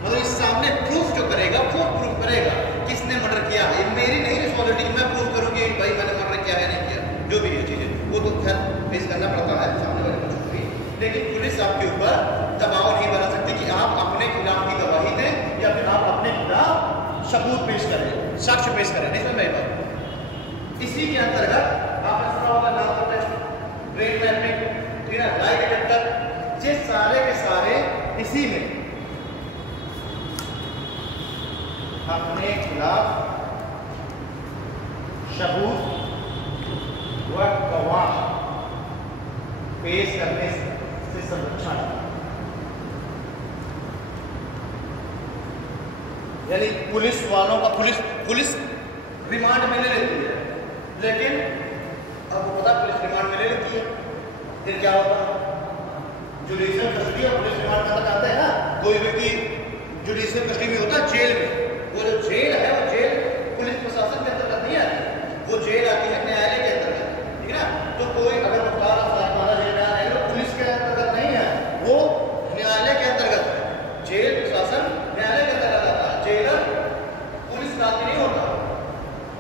मतलब इस सामने प्रूफ जो करेगा वो प्रूफ करेगा किसने मर्डर किया है, मेरी नहीं रिस्पॉन्सिबिलिटी कि मैं प्रूफ करूँ कि भाई मैंने मर्डर किया है नहीं किया, जो भी है चीज़ें वो तो खैर पेश करना पड़ता है सामने वाले को भी। लेकिन पुलिस आपके ऊपर दबाव नहीं बना सकती कि आप अपने खिलाफ की गवाही दें या फिर आप अपने खिलाफ सबूत पेश करें, साक्ष्य पेश करें, नहीं समझ बात। इसी के अंतर्गत आपने सुना होगा नाम टेस्ट, ब्रेन मैपिंग, ठीक है, लाई डिटेक्टर, ये सारे के सारे इसी में अपने खिलाफ सबूत व गवाह पेश करने से संरक्षण, यानी पुलिस वालों का पुलिस रिमांड में ले लेती है, लेकिन अब वो पता पुलिस रिमांड में ले लेती है, फिर क्या होता है, जुडिशियल कस्टडी और पुलिस रिमांड का जाते हैं ना, कोई व्यक्ति जुडिशियल कस्टडी में होता है जेल में, वो जो जेल है वो जेल पुलिस प्रशासन के अंतर्गत नहीं आती, वो जेल आती है न्यायालय के अंतर्गत, ठीक है ना। तो कोई अगर माना जेल में आएगा तो पुलिस के अंतर्गत नहीं है, वो न्यायालय के अंतर्गत है, जेल प्रशासन न्यायालय के अंतर्गत आता है, जेलर पुलिस का नहीं होता,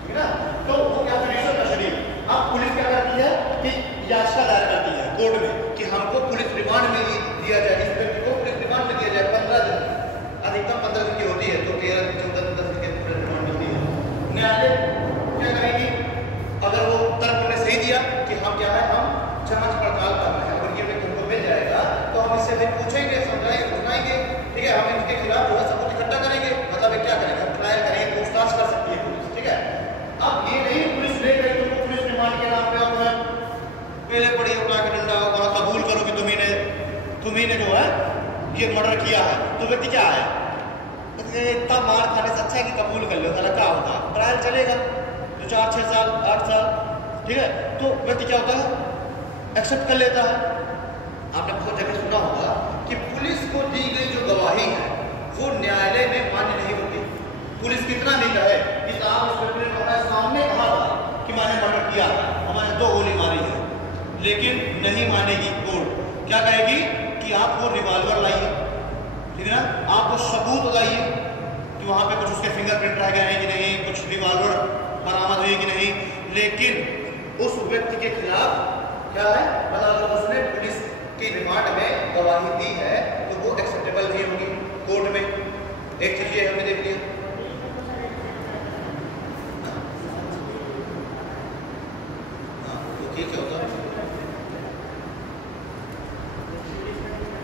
ठीक है ना। तो वो क्या जुडिशियल कस्टडी, अब पुलिस क्या करती है कि याचिका दायर करती है कोर्ट में कि हमको पुलिस रिमांड में दिया जाए, इस व्यक्ति को पुलिस रिमांड में दिया जाए 15 दिन, अधिकतम 15 दिन की होती है, तो 13 दिन 14 दिन 10 दिन के रिमांड मिलती है। न्यायालय क्या करेगी, अगर वो तर्क ने सही दिया कि हम क्या है, हम जांच पड़ताल कर रहे हैं और ये व्यक्ति हमको मिल जाएगा तो हम इससे भी पूछेंगे, समझाएंगे, ठीक है, हम इनके खिलाफ जो है सबूत इकट्ठा करेंगे, मतलब क्या करेंगे, ट्रायल करेंगे, पूछताछ कर सकती है पुलिस, ठीक है। अब ये नहीं पुलिस ले गई तो पुलिस रिमांड के नाम पे और पहले पड़ी उठा के डंडा होगा, कबूल करो कि तुम्ही ने जो है ये मर्डर किया है, तो व्यक्ति क्या आया, इतना मार खाने से अच्छा है कि कबूल कर लो, क्या होता है, ट्रायल चलेगा तो 4, 6 साल 8 साल, ठीक है। तो व्यक्ति क्या होता है, एक्सेप्ट कर लेता है। आपने बहुत जगह सुना होगा कि पुलिस को दी गई जो गवाही है वो न्यायालय में मान्य नहीं होती, पुलिस कितना भी कहे कि साहब इस व्यक्ति ने हमारे सामने कहा था कि मैंने मर्डर किया, हमारे 2 गोली मारी है, लेकिन नहीं मानेगी कोर्ट, क्या कहेगी कि आप वो रिवॉल्वर लाइए, ठीक है ना, आप वो सबूत लाइए कि वहाँ पे कुछ उसके फिंगरप्रिंट रह गए हैं कि नहीं, कुछ रिवॉल्वर बरामद हुई कि नहीं, लेकिन उस व्यक्ति के खिलाफ क्या है, मतलब उसने पुलिस की रिमांड में गवाही दी है तो वो एक्सेप्टेबल नहीं होगी कोर्ट में। एक चीज ये हमने देख लिया। ठीक है, होता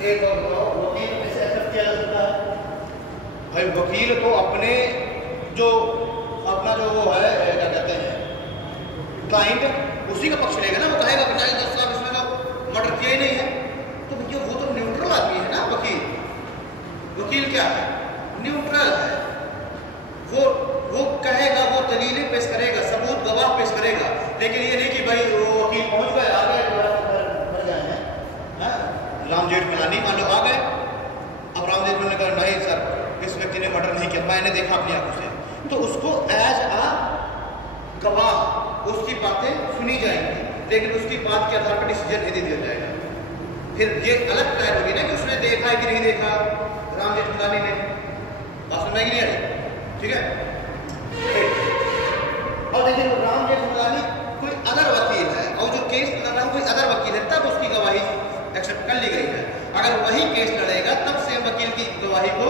एक और बताओ, वकील कैसे एक्सेप्ट किया जा सकता है? भाई वकील तो अपने जो अपना जो वो है क्या कहते हैं क्लाइंट, उसी का पक्ष लेगा ना। वो कहेगा कि नहीं जज साहब इसमें तो मर्डर किया ही नहीं है, तो भैया वो तो न्यूट्रल आदमी है ना वकील। वकील क्या है, न्यूट्रल है। वो कहेगा, वो दलीलें पेश करेगा, सबूत गवाह पेश करेगा, लेकिन ये नहीं कि भाई वो वकील पहुंच गए आ गए मर गए हैं राम जेठमलानी मान लो आ गए, अब राम जेठमलानी ने कहा नहीं सर इस व्यक्ति ने मर्डर नहीं किया, मैंने देखा अपनी आंखों से, तो उसको एज अ गवाह उसकी बातें सुनी जाएंगी, लेकिन उसकी बात के आधार पर डिसीजन नहीं दिया जाएगा। फिर ये अलग ट्रायल होगी ना कि उसने देखा है कि नहीं देखा राम जेठमलानी ने, बात सुनना ही नहीं आई। ठीक है, और देखिए राम जेठमलानी कोई अदर वकील है और जो केस लड़ रहा है कोई अदर वकील है, तब उसकी गवाही एक्सेप्ट कर ली गई है। अगर वही केस लड़ेगा तब सेम वकील की गवाही को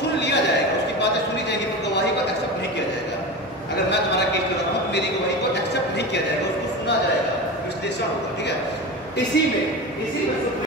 सुन लिया जाएगा, उसकी बातें सुनी जाएगी, तो गवाही को एक्सेप्ट नहीं किया जाएगा। अगर मैं तुम्हारा केस लड़ रहा हूँ मेरी गवाही को एक्सेप्ट नहीं किया जाएगा, उसको सुना जाएगा, विश्लेषण होगा। ठीक है, इसी में